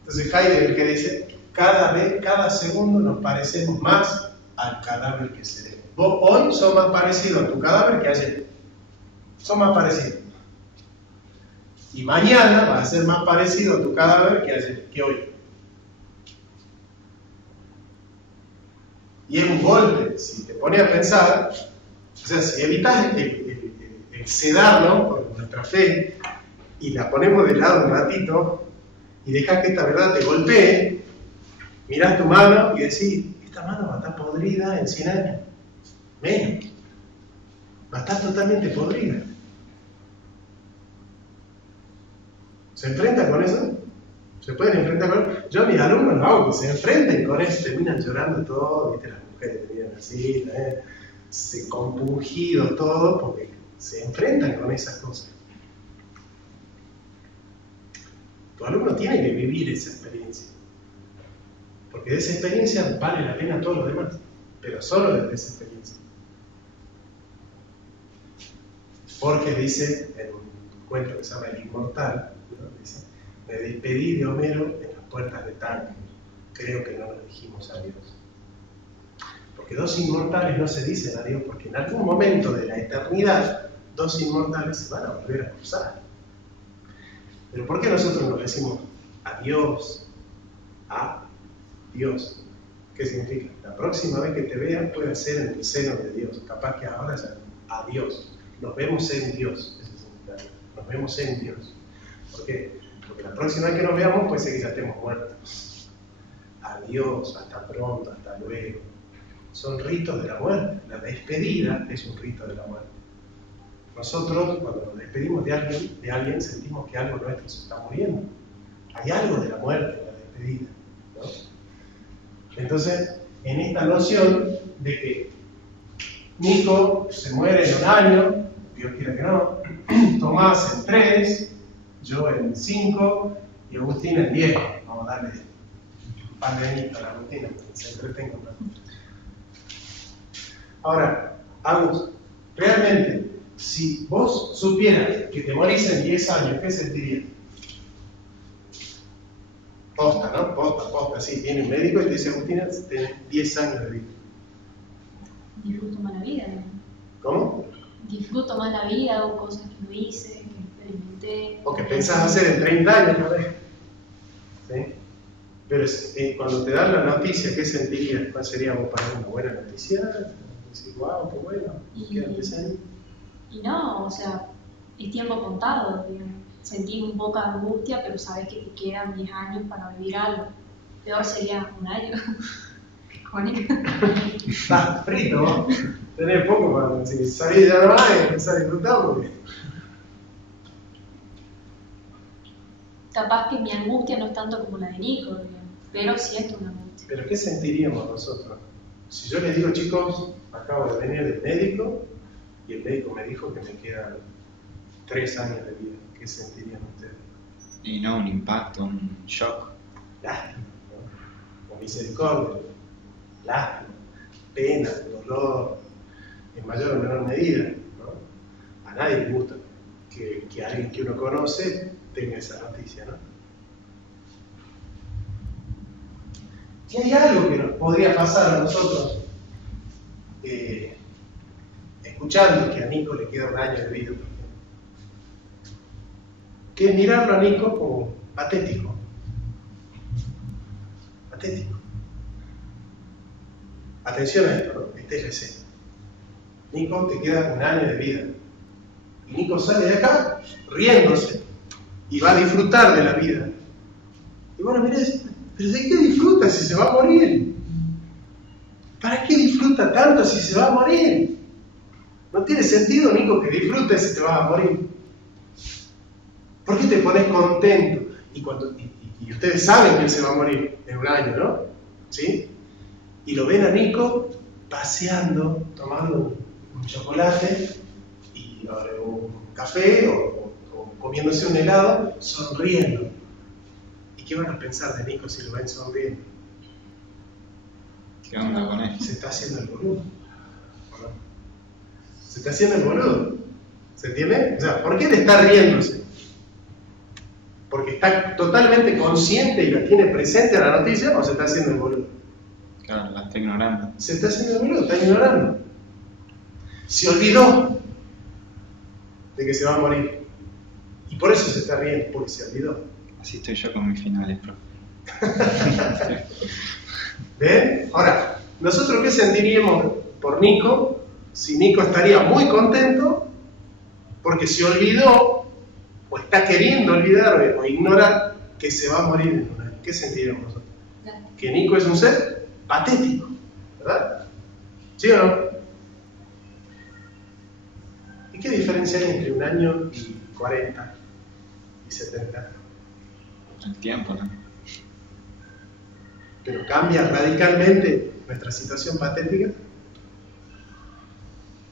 Entonces Heidegger que dice, cada segundo nos parecemos más al cadáver que seremos. Vos hoy sos más parecido a tu cadáver que ayer. Sos más parecido. Y mañana vas a ser más parecido a tu cadáver que ayer, que hoy. Y es un golpe, si te pones a pensar, o sea, si evitas el sedarlo por nuestra fe, y la ponemos de lado un ratito y dejás que esta verdad te golpee, mirás tu mano y decís, esta mano va a estar podrida en 100 años. Menos. Va a estar totalmente podrida. ¿Se enfrenta con eso? ¿Se pueden enfrentar con eso? Yo a mis alumnos lo hago, que se enfrenten con eso, terminan llorando todo, ¿viste? Las mujeres terminan así, se compungidos todo, porque se enfrentan con esas cosas. Tu alumno tiene que vivir esa experiencia, porque de esa experiencia vale la pena todo lo demás, pero solo desde esa experiencia. Borges dice, en un cuento que se llama El Inmortal, ¿no? Dice, me despedí de Homero en las puertas de Tánger, creo que no nos dijimos adiós. Porque dos inmortales no se dicen adiós, porque en algún momento de la eternidad, dos inmortales se van a volver a cruzar. Pero ¿por qué nosotros nos decimos adiós a Dios? ¿Qué significa? La próxima vez que te vea puede ser en el seno de Dios. Capaz que ahora ya adiós. Nos vemos en Dios. Ese significa. Nos vemos en Dios. ¿Por qué? Porque la próxima vez que nos veamos puede ser que ya estemos muertos. Adiós, hasta pronto, hasta luego. Son ritos de la muerte. La despedida es un rito de la muerte. Nosotros, cuando nos despedimos de alguien sentimos que algo nuestro se está muriendo. Hay algo de la muerte en la despedida, ¿no? Entonces, en esta noción de que Nico se muere en un año, Dios quiera que no, Tomás en 3, yo en 5 y Agustín en 10. Vamos a darle un par de añitos a la Agustina, porque se entretenga, ¿no? Ahora, Agus, realmente, si vos supieras que te morís en 10 años, ¿qué sentirías? Posta, ¿no? Posta, sí. Viene un médico y te dice, Agustina, tenés 10 años de vida. Disfruto más la vida, ¿no? ¿Cómo? Disfruto más la vida, hago cosas que no hice, que experimenté. O que pensás hacer en 30 años, ¿no ves? ¿Sí? Pero cuando te dan la noticia, ¿qué sentirías? ¿Cuál sería vos para una buena noticia? Decir, wow, qué bueno, quédate ahí. Y no, o sea, es tiempo contado, digamos. Sentir un poco de angustia, pero sabes que te quedan 10 años para vivir algo. Peor sería un año. Con él. Estás frito, ¿no? Tenés poco para salir ya no hay, empezar a disfrutar porque... Capaz que mi angustia no es tanto como la de Nico, digamos, pero siento una angustia. ¿Pero qué sentiríamos nosotros? Si yo les digo, chicos, acabo de venir del médico y el médico me dijo que me quedan 3 años de vida, ¿qué sentirían ustedes? Y no, un impacto, un shock. Lástima, ¿no? O misericordia, lástima, pena, dolor, en mayor o menor medida, ¿no? A nadie le gusta que alguien que uno conoce tenga esa noticia, ¿no? Y hay algo que nos podría pasar a nosotros, escuchando que a Nico le queda un año de vida, que es mirarlo a Nico como patético. Patético. Atención a esto, ¿no? Esta es la escena. Nico, te queda un año de vida. Y Nico sale de acá riéndose y va a disfrutar de la vida. Y bueno, mirá, ¿pero de qué disfruta si se va a morir? ¿Para qué disfruta tanto si se va a morir? No tiene sentido, Nico, que disfrutes si te vas a morir. ¿Por qué te pones contento? Y ustedes saben que él se va a morir en un año, ¿no? ¿Sí? Y lo ven a Nico paseando, tomando un chocolate y un café o comiéndose un helado, sonriendo. ¿Y qué van a pensar de Nico si lo ven sonriendo? ¿Qué onda con él? Se está haciendo el boludo. Se está haciendo el boludo. ¿Se entiende? O sea, ¿por qué le está riéndose? ¿Porque está totalmente consciente y la tiene presente a la noticia o se está haciendo el boludo? Claro, la está ignorando. Se está haciendo el boludo, está ignorando. Se olvidó de que se va a morir. Y por eso se está riendo, porque se olvidó. Así estoy yo con mis finales, profe. ¿Ven? Ahora, ¿nosotros qué sentiríamos por Nico? Si Nico estaría muy contento porque se olvidó o está queriendo olvidar o ignorar que se va a morir en un año. ¿Qué sentiremos nosotros? Que Nico es un ser patético, ¿verdad? ¿Sí o no? ¿Y qué diferencia hay entre un año y 40 y 70? El tiempo, ¿no? Pero cambia radicalmente nuestra situación patética.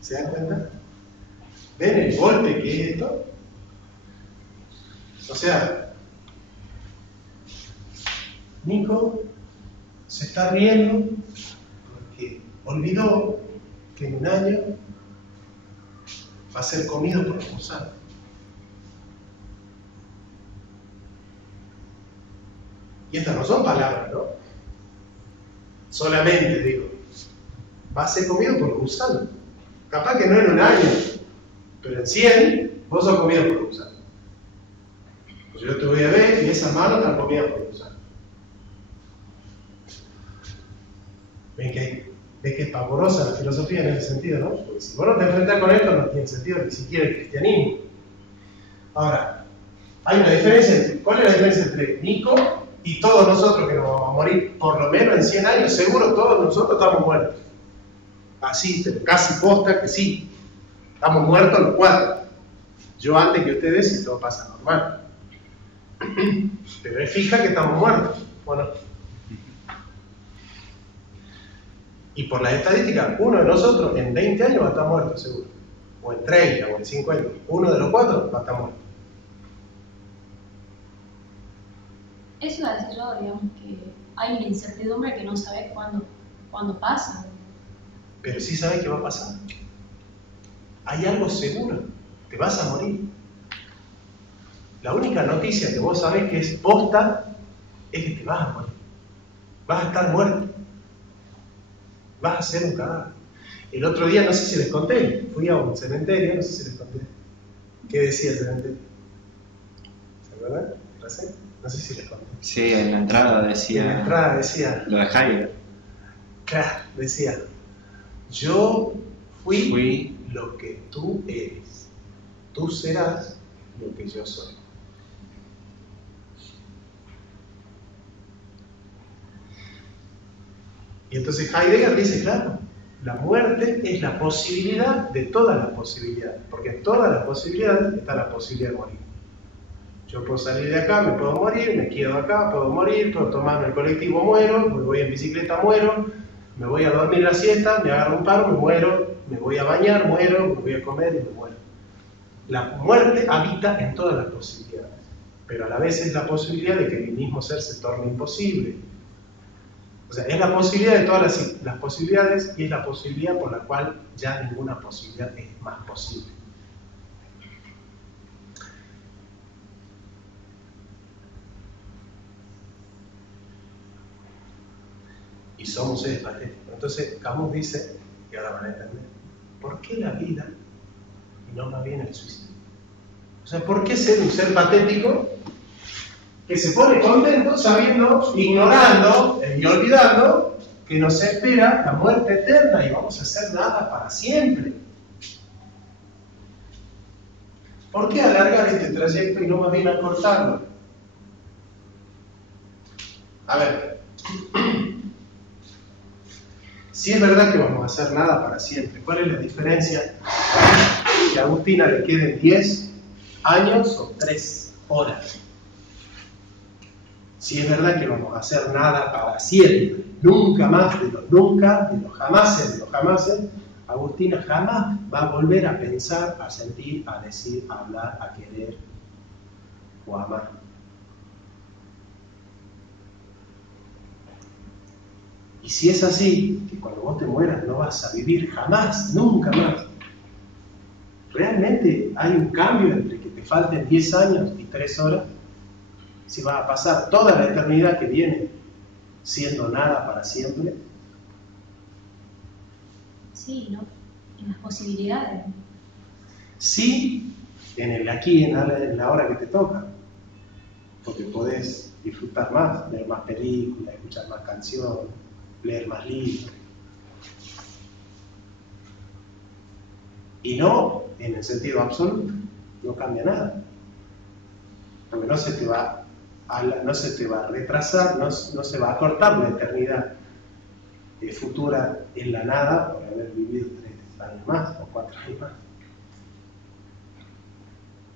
¿Se dan cuenta? ¿Ven el golpe que es esto? O sea, Nico se está riendo porque olvidó que en un año va a ser comido por los gusanos. Y estas no son palabras, ¿no? Solamente digo, va a ser comido por los gusanos. Capaz que no en un año, pero en 100 vos sos comido por los gusanos. Pues yo te voy a ver y esas manos están comidas por los gusanos. ¿Ven que es pavorosa la filosofía en ese sentido, no? Porque si vos no te enfrentás con esto, no tiene sentido ni siquiera el cristianismo. Ahora, hay una diferencia. ¿Cuál es la diferencia entre Nico y todos nosotros que nos vamos a morir? Por lo menos en 100 años, seguro todos nosotros estamos muertos. Así, pero casi posta que sí. Estamos muertos los cuatro. Yo antes que ustedes y todo pasa normal. Pero es fija que estamos muertos, ¿o no? Y por las estadísticas, uno de nosotros en 20 años va a estar muerto, seguro. O en 30, o en 50. Uno de los cuatro va a estar muerto. Eso iba a decir yo, digamos, que hay una incertidumbre que no sabes cuándo pasa. Pero sí sabes qué va a pasar. Hay algo seguro. Te vas a morir. La única noticia que vos sabés que es posta es que te vas a morir. Vas a estar muerto. Vas a ser un cadáver. El otro día, no sé si les conté, fui a un cementerio, no sé si les conté. ¿Qué decía el cementerio? ¿Se acuerdan? No sé si les conté. Sí, en la entrada decía. En la entrada decía. Lo de Heidegger. Claro, decía. Yo fui lo que tú eres. Tú serás lo que yo soy. Y entonces Heidegger dice, claro, la muerte es la posibilidad de todas las posibilidades, porque en todas las posibilidades está la posibilidad de morir. Yo puedo salir de acá, me puedo morir, me quedo acá, puedo morir, puedo tomarme el colectivo, muero, me voy en bicicleta, muero, me voy a dormir la siesta, me agarro un paro, me muero, me voy a bañar, muero, me voy a comer y me muero. La muerte habita en todas las posibilidades, pero a la vez es la posibilidad de que el mismo ser se torne imposible. O sea, es la posibilidad de todas las posibilidades y es la posibilidad por la cual ya ninguna posibilidad es más posible. Y somos seres patéticos. Entonces, Camus dice, y ahora van a entender, ¿por qué la vida y no más bien el suicidio? O sea, ¿por qué ser un ser patético que se pone contento sabiendo, ignorando y olvidando que nos espera la muerte eterna y vamos a hacer nada para siempre? ¿Por qué alargar este trayecto y no más bien acortarlo? A ver, si es verdad que vamos a hacer nada para siempre, ¿cuál es la diferencia? Que a Agustina le queden 10 años o 3 horas. Si es verdad que vamos a hacer nada para siempre, nunca más de los nunca, de los jamases, Agustina jamás va a volver a pensar, a sentir, a decir, a hablar, a querer o a amar. Y si es así, que cuando vos te mueras no vas a vivir jamás, nunca más, ¿realmente hay un cambio entre que te falten 10 años y 3 horas? Si vas a pasar toda la eternidad que viene siendo nada para siempre. Sí, ¿no? En las posibilidades. Sí, en el aquí, en la hora que te toca. Porque podés disfrutar más, ver más películas, escuchar más canciones, leer más libros. Y no en el sentido absoluto, no cambia nada. Porque no se te va a retrasar, no se va a cortar la eternidad futura en la nada por haber vivido 3 años más o 4 años más.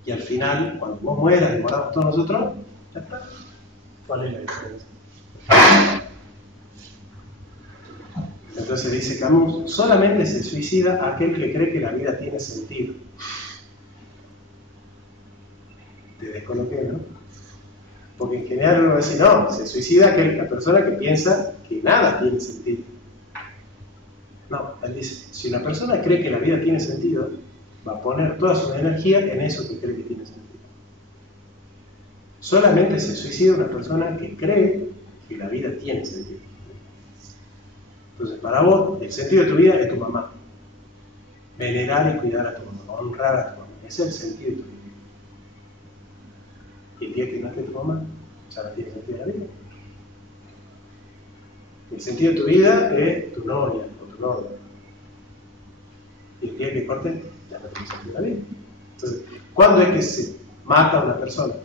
Y al final, cuando vos mueras y moramos todos nosotros, ya está. ¿Cuál es la diferencia? Entonces dice Camus, solamente se suicida aquel que cree que la vida tiene sentido. Te descoloqué, ¿no? Porque en general uno va a decir, no, se suicida la persona que piensa que nada tiene sentido. No, él dice, si una persona cree que la vida tiene sentido, va a poner toda su energía en eso que cree que tiene sentido. Solamente se suicida una persona que cree que la vida tiene sentido. Entonces, para vos, el sentido de tu vida es tu mamá. Venerar y cuidar a tu mamá, honrar a tu mamá. Ese es el sentido de tu vida. Y el día que no esté tu mamá, ya no tiene sentido la vida. El sentido de tu vida es tu novia o tu novio. Y el día que corte, ya no tiene sentido la vida. Entonces, ¿cuándo es que se mata a una persona?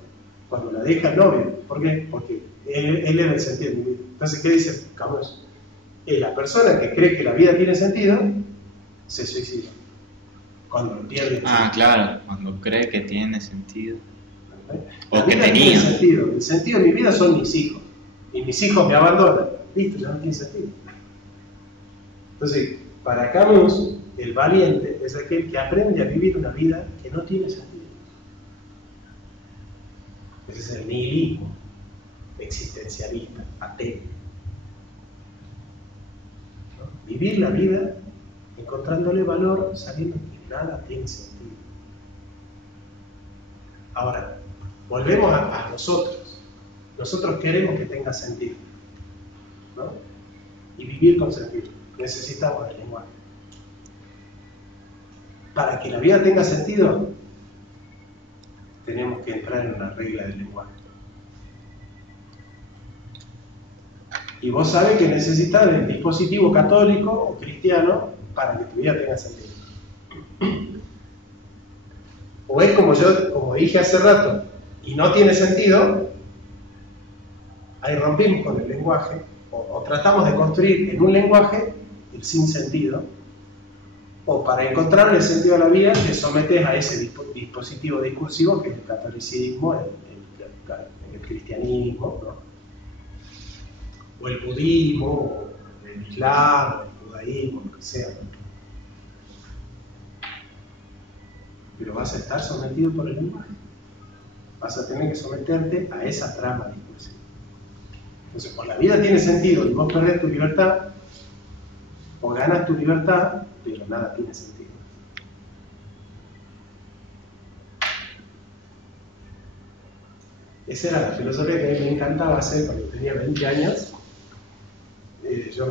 Cuando la deja el novio. ¿Por qué? Porque él es el sentido de mi vida. Entonces, ¿qué dice Camus? La persona que cree que la vida tiene sentido, se suicida. Cuando pierde. Claro, cuando cree que tiene sentido. La vida tiene sentido. El sentido de mi vida son mis hijos. Y mis hijos me abandonan. Listo, ya no tiene sentido. Entonces, para Camus, el valiente es aquel que aprende a vivir una vida que no tiene sentido. Ese es el nihilismo existencialista, ateo. ¿No? Vivir la vida encontrándole valor sabiendo que nada tiene sentido. Ahora, volvemos a nosotros. Nosotros queremos que tenga sentido, ¿no? Y vivir con sentido. Necesitamos el lenguaje. Para que la vida tenga sentido, tenemos que entrar en una regla del lenguaje. Y vos sabés que necesitas del dispositivo católico o cristiano para que tu vida tenga sentido. O es como dije hace rato, y no tiene sentido, ahí rompimos con el lenguaje, o tratamos de construir en un lenguaje el sinsentido, o para encontrar el sentido de la vida te sometes a ese dispositivo discursivo que es el catolicismo, el cristianismo, ¿no? O el budismo, o el islam, o el judaísmo, lo que sea, ¿no? Pero vas a estar sometido por el lenguaje. Vas a tener que someterte a esa trama discursiva. Entonces, o la vida tiene sentido y vos perdés tu libertad, o ganas tu libertad, pero nada tiene sentido. Esa era la filosofía que a mí me encantaba hacer cuando tenía 20 años. Yo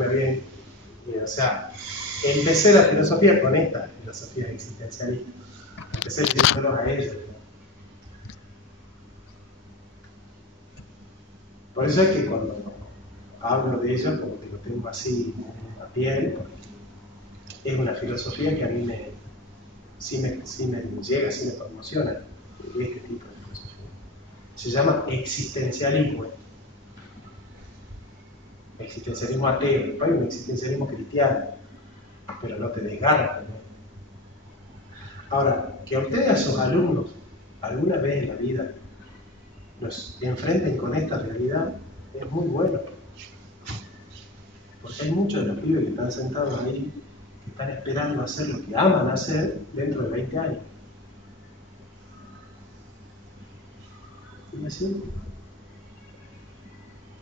empecé la filosofía con esta filosofía existencialista. Empecé diciéndolos a ellos. Por eso es que cuando hablo de ellos, como que lo tengo así a piel, porque es una filosofía que a mí sí me llega, sí me conmociona, este tipo de filosofía. Se llama existencialismo. Existencialismo ateo, hay un existencialismo cristiano, pero no te desgarra, ¿no? Ahora, que ustedes a sus alumnos alguna vez en la vida nos enfrenten con esta realidad es muy bueno, porque hay muchos de los pibes que están sentados ahí que están esperando hacer lo que aman hacer dentro de 20 años. ¿Sí me siento?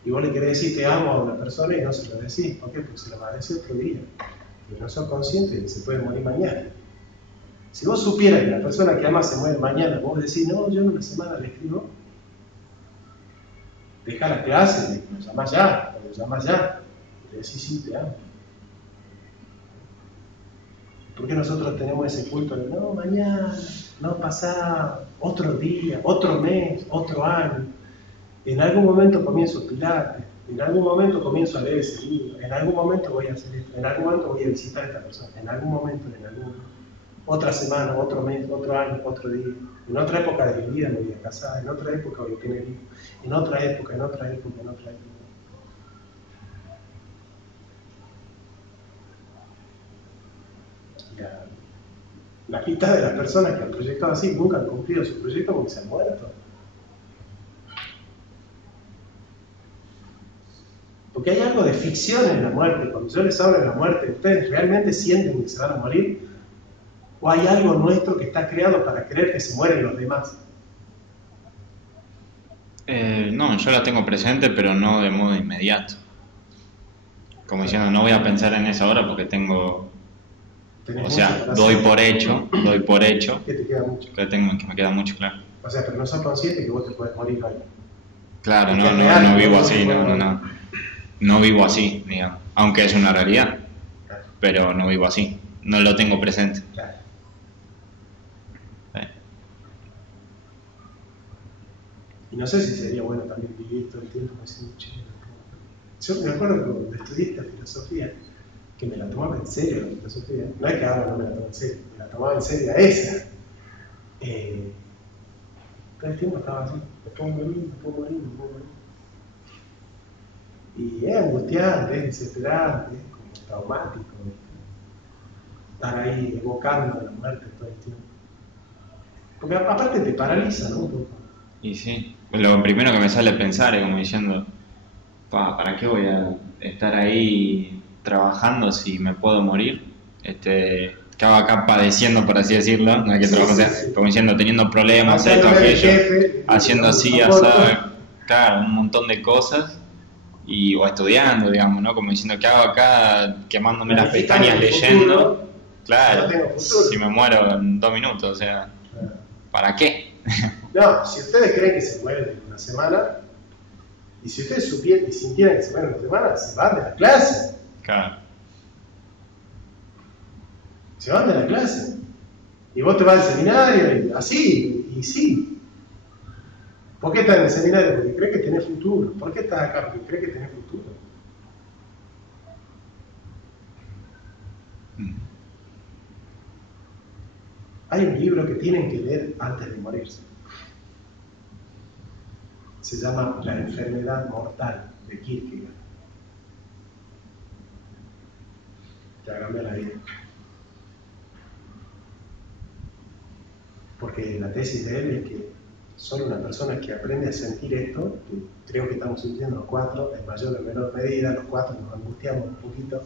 Y vos le querés decir te amo a una persona y no se lo decís. ¿Por qué? Porque se lo va a decir otro día. Y no sos conscientes de que se puede morir mañana. Si vos supieras que la persona que amas se muere mañana, vos decís, no, yo en una semana le escribo. Deja la clase, lo llamás ya, o lo llamás ya. Y le decís, sí, te amo. ¿Por qué nosotros tenemos ese culto de, no, mañana, no pasado, otro día, otro mes, otro año? En algún momento comienzo Pilates, en algún momento comienzo a leer ese libro, en algún momento voy a hacer esto, en algún momento voy a visitar a esta persona, en algún momento. otra semana, otro mes, otro año, otro día. En otra época de mi vida me voy a casar, en otra época voy a tener hijos, en otra época, en otra época, en otra época. La mitad de las personas que han proyectado así nunca han cumplido su proyecto porque se han muerto. Porque hay algo de ficción en la muerte. Cuando yo les hablo de la muerte, ¿ustedes realmente sienten que se van a morir? ¿O hay algo nuestro que está creado para creer que se mueren los demás? No, yo la tengo presente, pero no de modo inmediato. Como diciendo, no voy a pensar en eso ahora porque tengo... O sea, doy por hecho que te queda mucho. que me queda mucho, claro. O sea, pero no sos consciente que vos te puedes morir hoy. Claro, no vivo así, no vivo así, digamos. Aunque es una realidad, pero no vivo así. No lo tengo presente. Claro. Y no sé si sería bueno también vivir todo el tiempo diciendo, che, yo me acuerdo que cuando estudié esta filosofía, que me la tomaba en serio la filosofía, no es que ahora no me la tomo en serio, me la tomaba en serio a esa. Todo el tiempo estaba así, me puedo morir. Y es angustiante, es desesperante, es como traumático, ¿viste? Estar ahí evocando la muerte todo el tiempo. Porque aparte te paraliza, ¿no? Un poco. Y sí, lo primero que me sale pensar es como diciendo, ¿para qué voy a estar ahí trabajando si me puedo morir? ¿Qué hago acá padeciendo, por así decirlo? No hay que trabajar, como diciendo, teniendo problemas, esto, aquello, haciendo así, claro, un montón de cosas, o estudiando, digamos, ¿no? Como diciendo, ¿qué hago acá quemándome las pestañas leyendo? Claro, si me muero en 2 minutos, o sea, ¿para qué? No, si ustedes creen que se mueren en una semana, y si ustedes supieran y sintieran que se mueren en una semana, se van de la clase. Claro. Se van de la clase. Y vos te vas al seminario, y así, y sí. ¿Por qué estás en el seminario? Porque crees que tenés futuro. ¿Por qué estás acá? Porque crees que tenés futuro. Hay un libro que tienen que leer antes de morirse. Se llama La enfermedad mortal, de Kierkegaard. Te va a cambiar la vida. Porque la tesis de él es que solo una persona que aprende a sentir esto, que creo que estamos sintiendo los 4, en mayor o menor medida, los 4 nos angustiamos un poquito,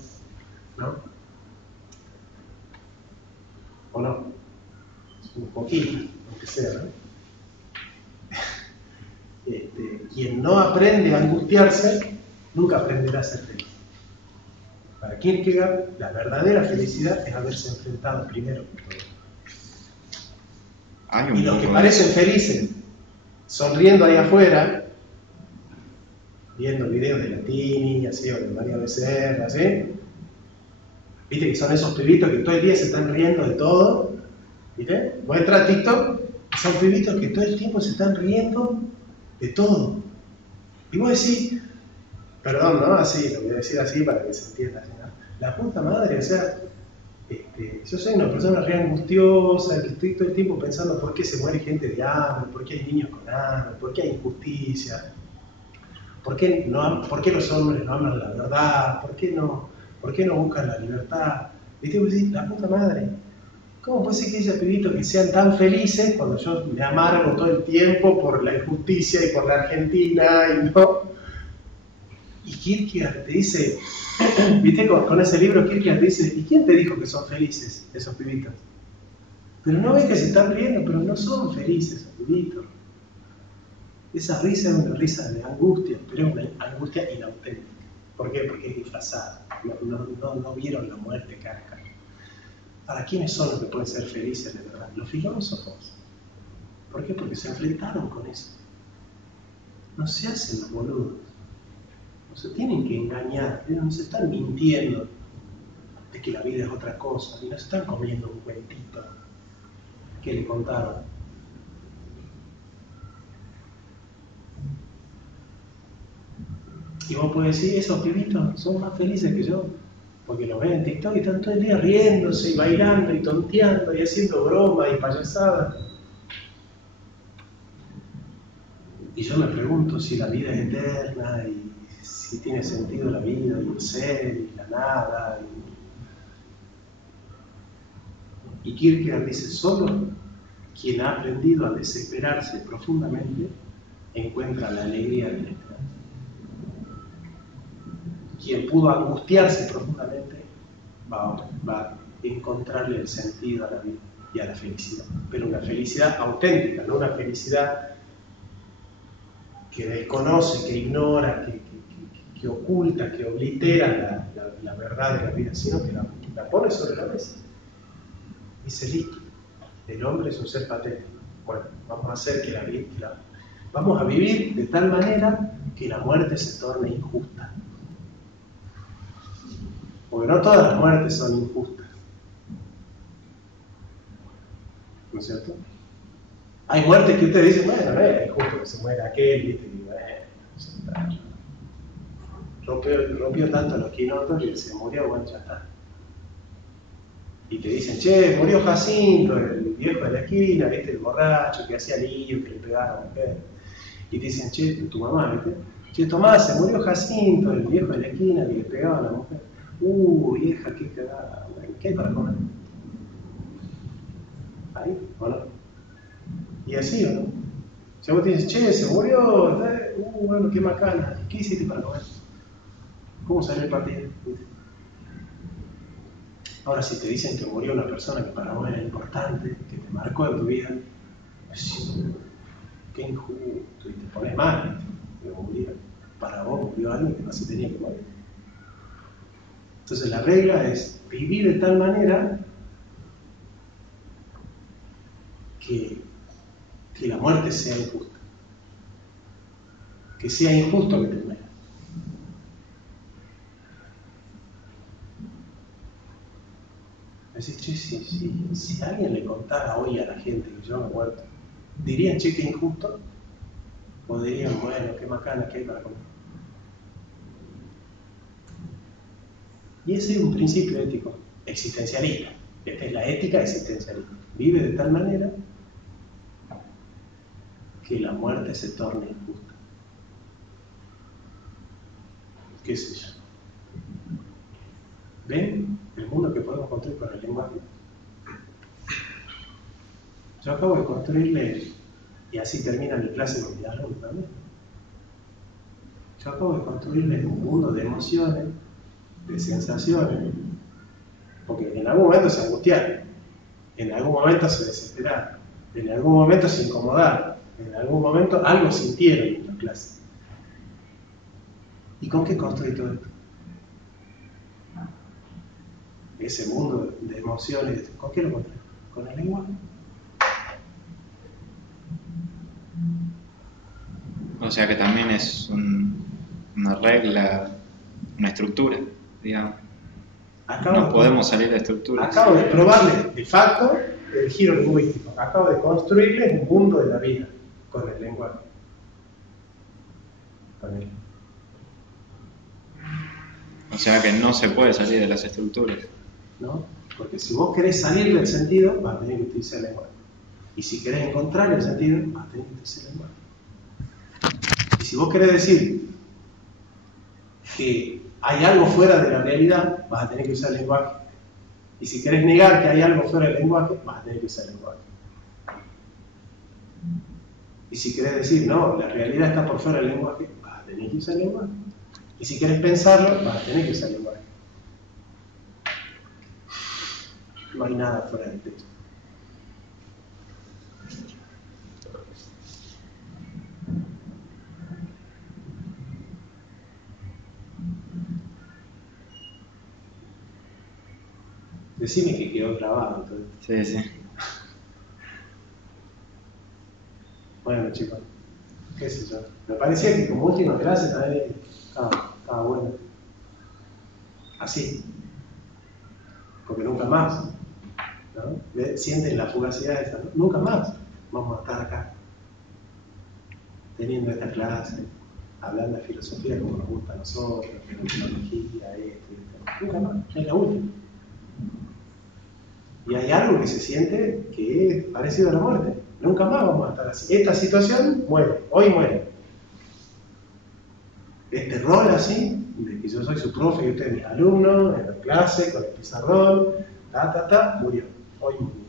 ¿no? ¿O no? Un poquito, aunque sea, ¿no? Quien no aprende a angustiarse, nunca aprenderá a ser feliz. Para Kierkegaard, la verdadera felicidad es haberse enfrentado primero con todo. Y los que parecen felices, sonriendo ahí afuera, viendo videos de Latini, así, o de María Becerra, ¿sí? Viste que son esos pibitos que todo el día se están riendo de todo, ¿viste? Vos entras a TikTok, son pibitos que todo el tiempo se están riendo de todo. Y vos decís, perdón, ¿no? Así, lo voy a decir así para que se entienda, ¿no? La puta madre, o sea, yo soy una persona re angustiosa, que estoy todo el tiempo pensando por qué se muere gente de hambre, por qué hay niños con hambre, por qué hay injusticia, por qué los hombres no hablan la verdad, por qué no buscan la libertad. ¿Viste? Vos decís, la puta madre, ¿cómo puede ser que haya pibitos que sean tan felices cuando yo me amargo todo el tiempo por la injusticia y por la Argentina y no? Y Kierkegaard te dice, ¿viste? Con ese libro Kierkegaard te dice, ¿y quién te dijo que son felices esos pibitos? Pero no ves que se están riendo, pero no son felices esos pibitos. Esa risa es una risa de angustia, pero es una angustia inauténtica. ¿Por qué? Porque es disfrazada. No vieron la muerte cara a cara. ¿Para quiénes son los que pueden ser felices de verdad? Los filósofos. ¿Por qué? Porque se enfrentaron con eso. No se hacen los boludos. No se tienen que engañar, no se están mintiendo de que la vida es otra cosa, y no se están comiendo un cuentito que le contaron. Y vos podés decir, esos pibitos son más felices que yo. Porque lo ven en TikTok y están todo el día riéndose y bailando y tonteando y haciendo bromas y payasadas. Y yo me pregunto si la vida es eterna y si tiene sentido la vida y el ser y la nada. Y Kierkegaard dice, solo quien ha aprendido a desesperarse profundamente encuentra la alegría de la esperanza. Quien pudo angustiarse profundamente va a encontrarle el sentido a la vida y a la felicidad. Pero una felicidad auténtica, no una felicidad que desconoce, que ignora, que oculta, que oblitera la verdad de la vida, sino que la pone sobre la mesa. Dice, listo, el hombre es un ser patético. Bueno, vamos a hacer vamos a vivir de tal manera que la muerte se torne injusta. Porque no todas las muertes son injustas. ¿No es cierto? Hay muertes que usted dice, bueno, no es injusto que se muera aquel, ¿viste? Y bueno, rompió tanto los quinotos que se murió, bueno, ya está. Y te dicen, che, murió Jacinto, el viejo de la esquina, ¿viste? El borracho que hacía lío, que le pegaba a la mujer. Y te dicen, che, tu mamá, ¿viste? Che, Tomás, se murió Jacinto, el viejo de la esquina que le pegaba a la mujer. Vieja, qué cagada. ¿Qué hay para comer? ¿Ahí? ¿O no? Y así, ¿o no? Si vos te dices, che, se murió, bueno, qué macana. ¿Qué hiciste para comer? ¿Cómo salió el partido? Ahora, si te dicen que murió una persona que para vos era importante, que te marcó en tu vida, qué injusto, y te pones mal, que murió. Para vos murió alguien que no se tenía que morir. Entonces la regla es vivir de tal manera que la muerte sea injusta. Que sea injusto que te mueras. Decís, che, si alguien le contara hoy a la gente que yo me he muerto, ¿dirían, che, qué injusto? ¿O dirían, bueno, qué macana que hay para comer? Y ese es un principio ético existencialista. Esta es la ética existencialista. Vive de tal manera que la muerte se torne injusta. ¿Qué sé yo? ¿Ven el mundo que podemos construir con el lenguaje? Yo acabo de construirle, y así termina mi clase con mi alumno también. Yo acabo de construirle un mundo de emociones, de sensaciones, porque en algún momento se angustiaron, en algún momento se desesperaron, en algún momento se incomodaron, en algún momento algo sintieron en la clase. ¿Y con qué construí todo esto? Ese mundo de emociones, ¿con qué lo construí? Con el lenguaje. O sea que también es una regla, una estructura, digamos. No podemos salir de estructuras. Acabo de probarle de facto el giro lingüístico. Acabo de construirle un mundo de la vida con el lenguaje. Con él. O sea que no se puede salir de las estructuras. ¿No? Porque si vos querés salir del sentido, vas a tener que utilizar el lenguaje. Y si querés encontrar el sentido, vas a tener que utilizar el lenguaje. Y si vos querés decir que hay algo fuera de la realidad, vas a tener que usar el lenguaje. Y si querés negar que hay algo fuera del lenguaje, vas a tener que usar el lenguaje. Y si querés decir, no, la realidad está por fuera del lenguaje, vas a tener que usar el lenguaje. Y si querés pensarlo, vas a tener que usar el lenguaje. No hay nada fuera del texto. Decime que quedó grabado todo esto. Sí. Bueno, chicos, qué sé yo. Me parecía que como última clase también estaba bueno. Así. Porque nunca más, ¿no? Sienten la fugacidad de esa, ¿no? Nunca más vamos a estar acá, teniendo esta clase, hablando de filosofía como nos gusta a nosotros, de tecnología, esto y esto. Nunca más, es la última. Y hay algo que se siente que es parecido a la muerte. Nunca más vamos a estar así. Esta situación muere, hoy muere. Este rol así, de que yo soy su profe y usted es mi alumno, en la clase, con el pizarrón, murió. Hoy murió.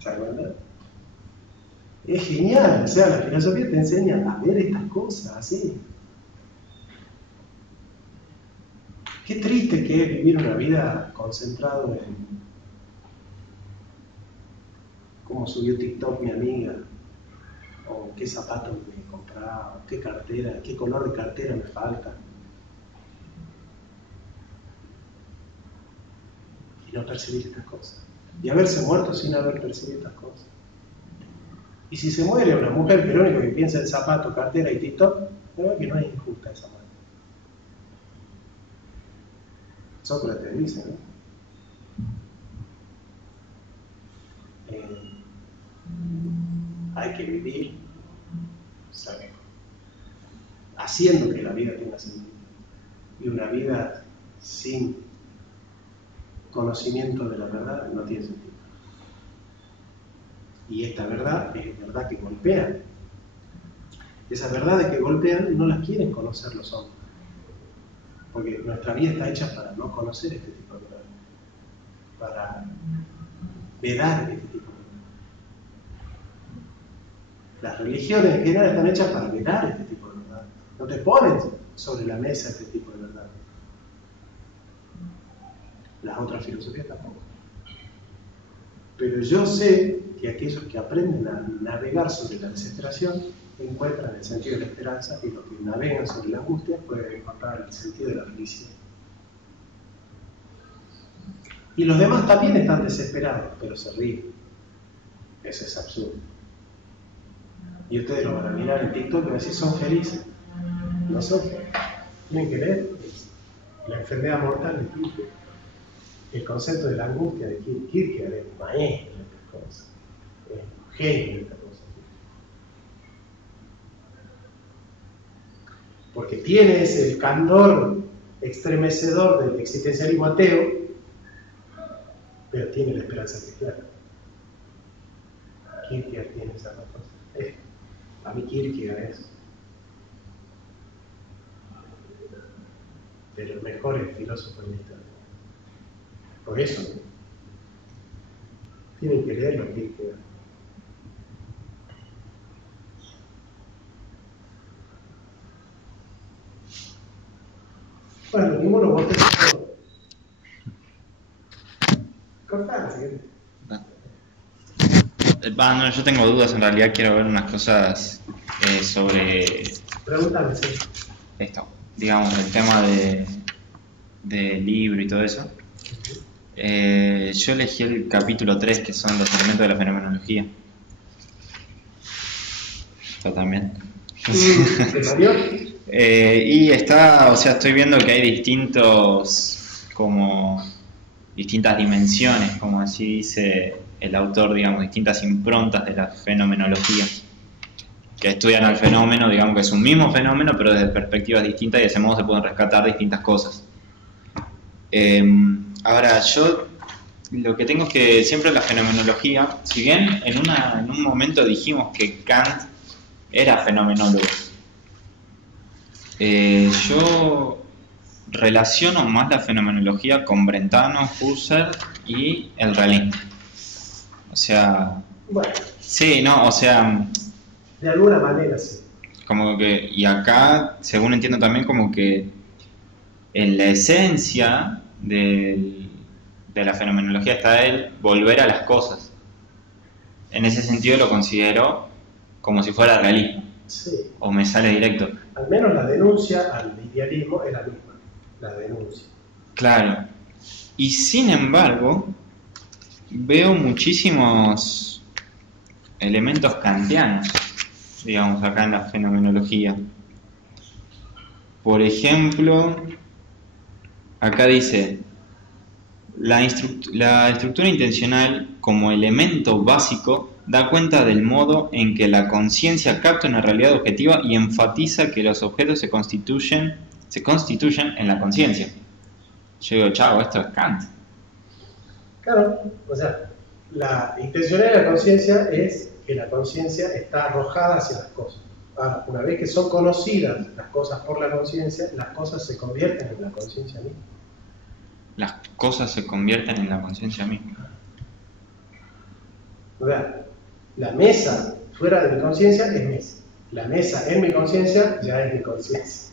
¿Se acuerdan? Es genial, o sea, la filosofía te enseña a ver estas cosas así. Qué triste que es vivir una vida concentrado en cómo subió TikTok mi amiga, o qué zapatos me he comprado, qué cartera, qué color de cartera me falta. Y no percibir estas cosas. Y haberse muerto sin haber percibido estas cosas. Y si se muere una mujer que lo único que piensa en zapato, cartera y TikTok, la verdad que no es injusta esa muerte. Sócrates dice, ¿no? Hay que vivir, ¿sabe? Haciendo que la vida tenga sentido. Y una vida sin conocimiento de la verdad no tiene sentido. Y esta verdad es verdad que golpean. Esas verdades que golpean no las quieren conocer los hombres. Porque nuestra vida está hecha para no conocer este tipo de verdades. Para vedar este tipo de verdades. Las religiones en general están hechas para vedar este tipo de verdades. No te ponen sobre la mesa este tipo de verdades. Las otras filosofías tampoco. Pero yo sé que aquellos que aprenden a navegar sobre la desesperación encuentran el sentido de la esperanza, y los que navegan sobre la angustia pueden encontrar el sentido de la felicidad. Y los demás también están desesperados, pero se ríen. Eso es absurdo. Y ustedes lo van a mirar en TikTok y van a decir, son felices. No son felices. Tienen que leer La enfermedad mortal de Kierkegaard. El concepto de la angustia de Kierkegaard es maestro de estas cosas. Es un genio de estas cosas. Porque tiene ese candor estremecedor del existencialismo ateo, pero tiene la esperanza cristiana. Kierkegaard tiene esas dos cosas. A mí Kierkegaard es. De los mejores filósofos de la historia. Por eso, ¿no? Tienen que leerlo Kierkegaard. Bueno, ninguno votó. Cortá, siguiente. No, yo tengo dudas, en realidad quiero ver unas cosas sobre Pregúntame, sí. esto, digamos, el tema de libro y todo eso. Yo elegí el capítulo 3, que son los elementos de la fenomenología. Yo también. ¿Te salió? Y está, o sea, estoy viendo que hay distintas dimensiones, como así dice el autor, digamos, distintas improntas de la fenomenología, que estudian al fenómeno, digamos que es un mismo fenómeno, pero desde perspectivas distintas, y de ese modo se pueden rescatar distintas cosas. Ahora, yo lo que tengo es que siempre la fenomenología, si bien en un momento dijimos que Kant era fenomenólogo, yo relaciono más la fenomenología con Brentano, Husserl y el realismo. O sea, bueno, sí, no, o sea, de alguna manera sí. Como que, y acá, según entiendo también, como que en la esencia de la fenomenología está el volver a las cosas. En ese sentido lo considero como si fuera realismo. Sí. O me sale directo. Al menos la denuncia al idealismo es la misma. La denuncia. Claro. Y sin embargo, veo muchísimos elementos kantianos, digamos, acá en la fenomenología. Por ejemplo, acá dice, la estructura intencional como elemento básico da cuenta del modo en que la conciencia capta una realidad objetiva y enfatiza que los objetos se constituyen en la conciencia. yo digo, chao, esto es Kant. Claro, o sea, la intencionalidad de la conciencia es que la conciencia está arrojada hacia las cosas. Ahora, una vez que son conocidas las cosas por la conciencia, las cosas se convierten en la conciencia misma. Las cosas se convierten en la conciencia misma. O sea, la mesa fuera de mi conciencia es mesa. La mesa en mi conciencia ya es mi conciencia.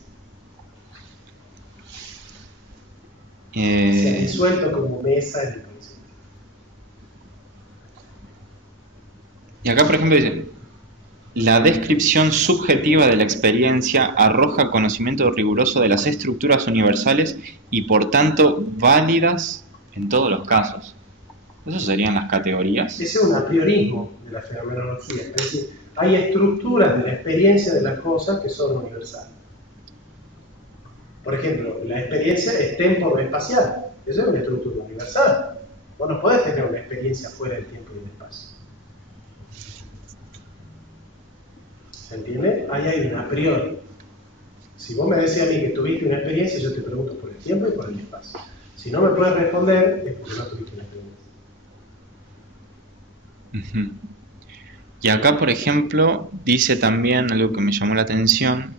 Se ha disuelto como mesa en mi conciencia. Y acá, por ejemplo, dice, la descripción subjetiva de la experiencia arroja conocimiento riguroso de las estructuras universales y por tanto válidas en todos los casos. ¿Eso serían las categorías? Ese es un apriorismo de la fenomenología. Es decir, hay estructuras de la experiencia de las cosas que son universales. Por ejemplo, la experiencia es temporo-espacial. Eso es una estructura universal. Vos no podés tener una experiencia fuera del tiempo y del espacio. ¿Se entiende? Ahí hay un a priori. Si vos me decís a mí que tuviste una experiencia, yo te pregunto por el tiempo y por el espacio. Si no me puedes responder, es porque no tuviste una experiencia. Y acá, por ejemplo, dice también algo que me llamó la atención.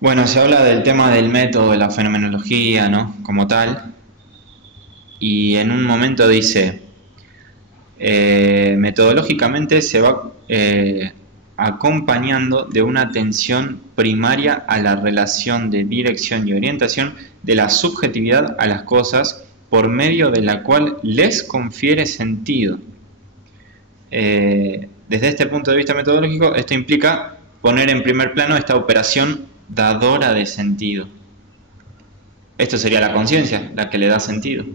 Bueno, se habla del tema del método de la fenomenología, ¿no? Como tal. Y en un momento dice, metodológicamente se va acompañando de una atención primaria a la relación de dirección y orientación de la subjetividad a las cosas, por medio de la cual les confiere sentido. Desde este punto de vista metodológico, esto implica poner en primer plano esta operación dadora de sentido. Esto sería la conciencia, la que le da sentido.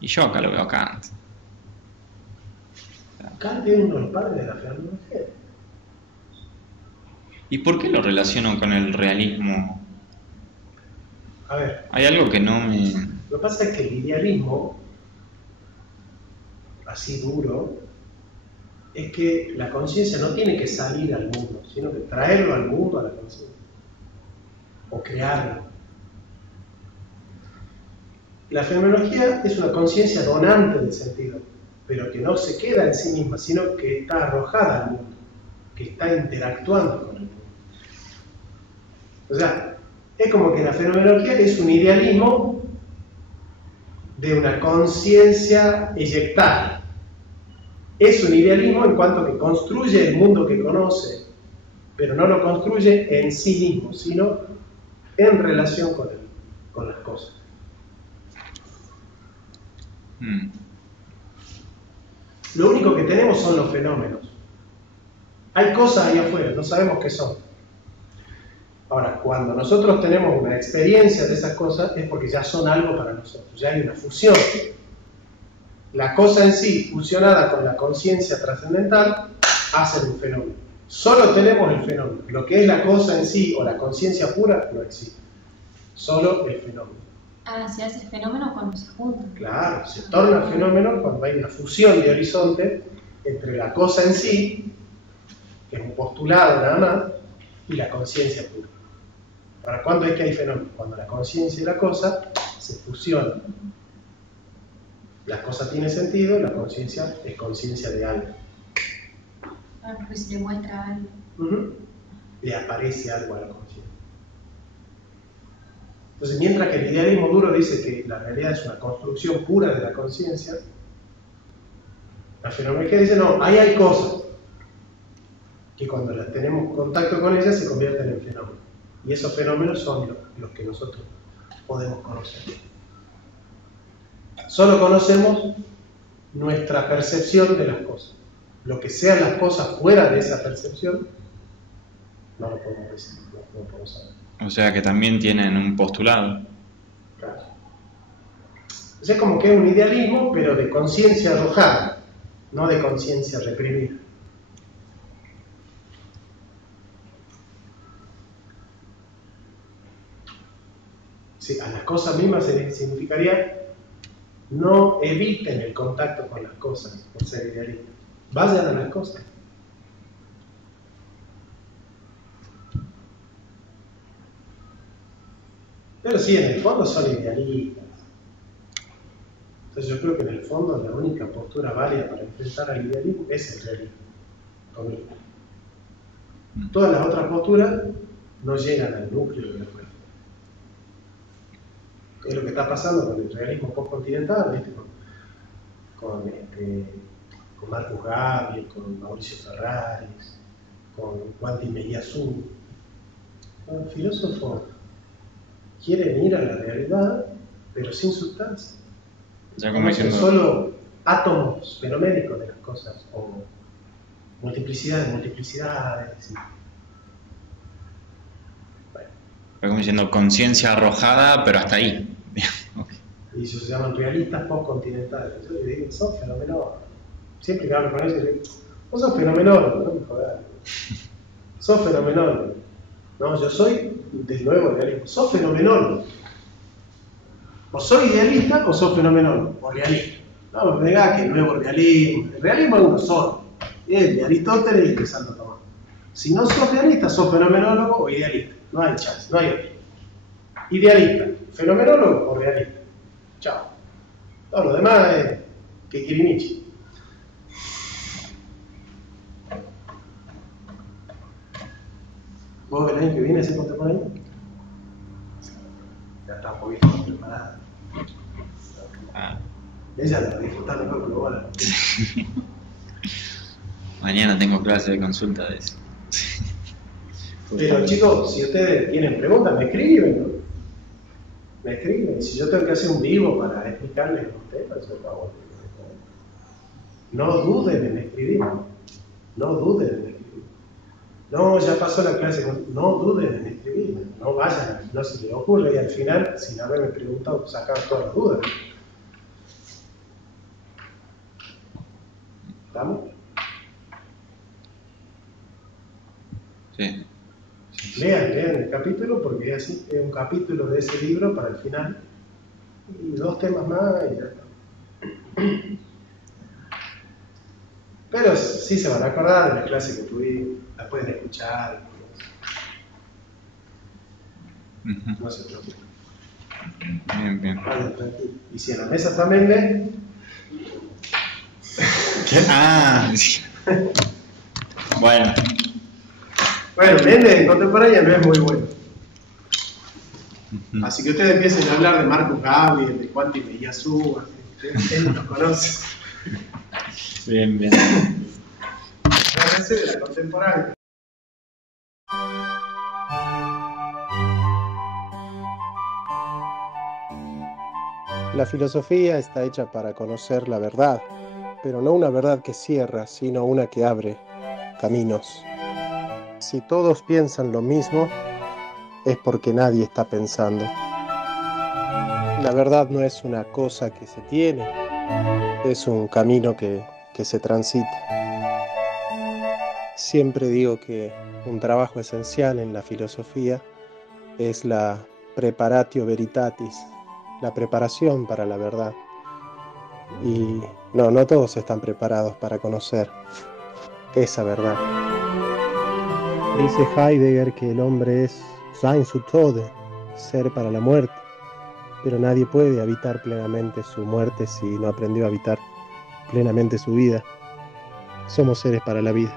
Y yo acá lo veo a Kant. Kant es uno de los padres de la fenomenología. ¿Y por qué lo relaciono con el realismo? A ver. Hay algo que no me... Lo que pasa es que el idealismo, así duro, es que la conciencia no tiene que salir al mundo, sino que traerlo al mundo a la conciencia. O crearlo. La fenomenología es una conciencia donante del sentido, pero que no se queda en sí misma, sino que está arrojada al mundo, que está interactuando con el mundo. O sea, es como que la fenomenología es un idealismo de una conciencia eyectada. Es un idealismo en cuanto que construye el mundo que conoce, pero no lo construye en sí mismo, sino en relación con las cosas. Lo único que tenemos son los fenómenos. Hay cosas ahí afuera, no sabemos qué son. Ahora, cuando nosotros tenemos una experiencia de esas cosas, es porque ya son algo para nosotros, ya hay una fusión. La cosa en sí, fusionada con la conciencia trascendental, hace un fenómeno. Solo tenemos el fenómeno. Lo que es la cosa en sí o la conciencia pura no existe. Solo el fenómeno. Ah, se hace el fenómeno cuando se juntan. Claro, se torna fenómeno cuando hay una fusión de horizonte entre la cosa en sí, que es un postulado nada más, y la conciencia pura. ¿Para cuándo es que hay fenómeno? Cuando la conciencia y la cosa se fusionan. La cosa tiene sentido, la conciencia es conciencia de algo. Ah, porque se le muestra algo. Le aparece algo a la conciencia. Entonces, mientras que el idealismo duro dice que la realidad es una construcción pura de la conciencia, la fenomenología dice, no, ahí hay cosas que cuando las tenemos contacto con ellas se convierten en fenómenos. Y esos fenómenos son los que nosotros podemos conocer. Solo conocemos nuestra percepción de las cosas. Lo que sean las cosas fuera de esa percepción, no lo podemos decir, no lo podemos saber. O sea que también tienen un postulado. Claro. Entonces es como que es un idealismo, pero de conciencia arrojada, no de conciencia reprimida. Sí, a las cosas mismas significaría no eviten el contacto con las cosas por ser idealistas. Vayan a las cosas. Pero sí, en el fondo son idealistas. Entonces yo creo que en el fondo la única postura válida para enfrentar al idealismo es el realismo. Conmigo. Todas las otras posturas no llegan al núcleo de la cuestión. Es lo que está pasando con el realismo postcontinental, ¿viste? Con Marcus Gabriel, con Mauricio Ferraris, con Juan Meillazú. Los filósofos quieren ir a la realidad, pero sin sustancia. Ya como diciendo... Solo átomos fenoménicos de las cosas, o multiplicidades. Bueno. Como diciendo conciencia arrojada, pero hasta ahí. Okay. Y eso se llaman realistas postcontinentales. Yo le digo, sos fenomenólogo. Siempre que hablo con ellos, digo, vos sos fenomenólogo, no me jodas. Sos fenomenólogo. No, yo soy del nuevo realismo. Sos fenomenólogo. O soy idealista o sos fenomenólogo, o realista. No me digas que el nuevo realismo. El realismo es uno solo. Es de Aristóteles y de Santo Tomás. Si no sos realista, sos fenomenólogo o idealista. No hay chance, no hay otro. Idealista, fenomenólogo o realista. Chao. Todo lo demás es que Kirimichi. ¿Vos el año que viene se contemporáneo? Ya está un poquito más preparada. Ella la disfruta mejor que vos la. Mañana tengo clase de consulta de eso. Pero chicos, si ustedes tienen preguntas, me escriben, ¿no? Me escriben. Si yo tengo que hacer un vivo para explicarles a ustedes, por favor. No duden en escribir. No duden en escribir. No, ya pasó la clase. No duden en escribir. No vayan, no se les ocurre. Y al final, sin haberme preguntado, sacar todas las dudas. ¿Estamos? Sí. Lean el capítulo porque es así, es un capítulo de ese libro para el final y 2 temas más y ya está. Pero sí se van a acordar de la clase que tuvimos, la pueden escuchar. No se preocupen. Bien. Vale, tranquilo. Y si en la mesa está Méndez. Sí. Bueno. Bueno, Méndez en contemporánea no es muy bueno. Así que ustedes empiecen a hablar de Marcus Gabriel, de Juan Meillazú, él los conoce. Bien. Agárrense de la contemporánea. La filosofía está hecha para conocer la verdad, pero no una verdad que cierra, sino una que abre caminos. Si todos piensan lo mismo, es porque nadie está pensando. La verdad no es una cosa que se tiene, es un camino que se transita. Siempre digo que un trabajo esencial en la filosofía es la preparatio veritatis, la preparación para la verdad. Y no todos están preparados para conocer esa verdad. Dice Heidegger que el hombre es Sein zu Tode, ser para la muerte, pero nadie puede habitar plenamente su muerte si no aprendió a habitar plenamente su vida. Somos seres para la vida.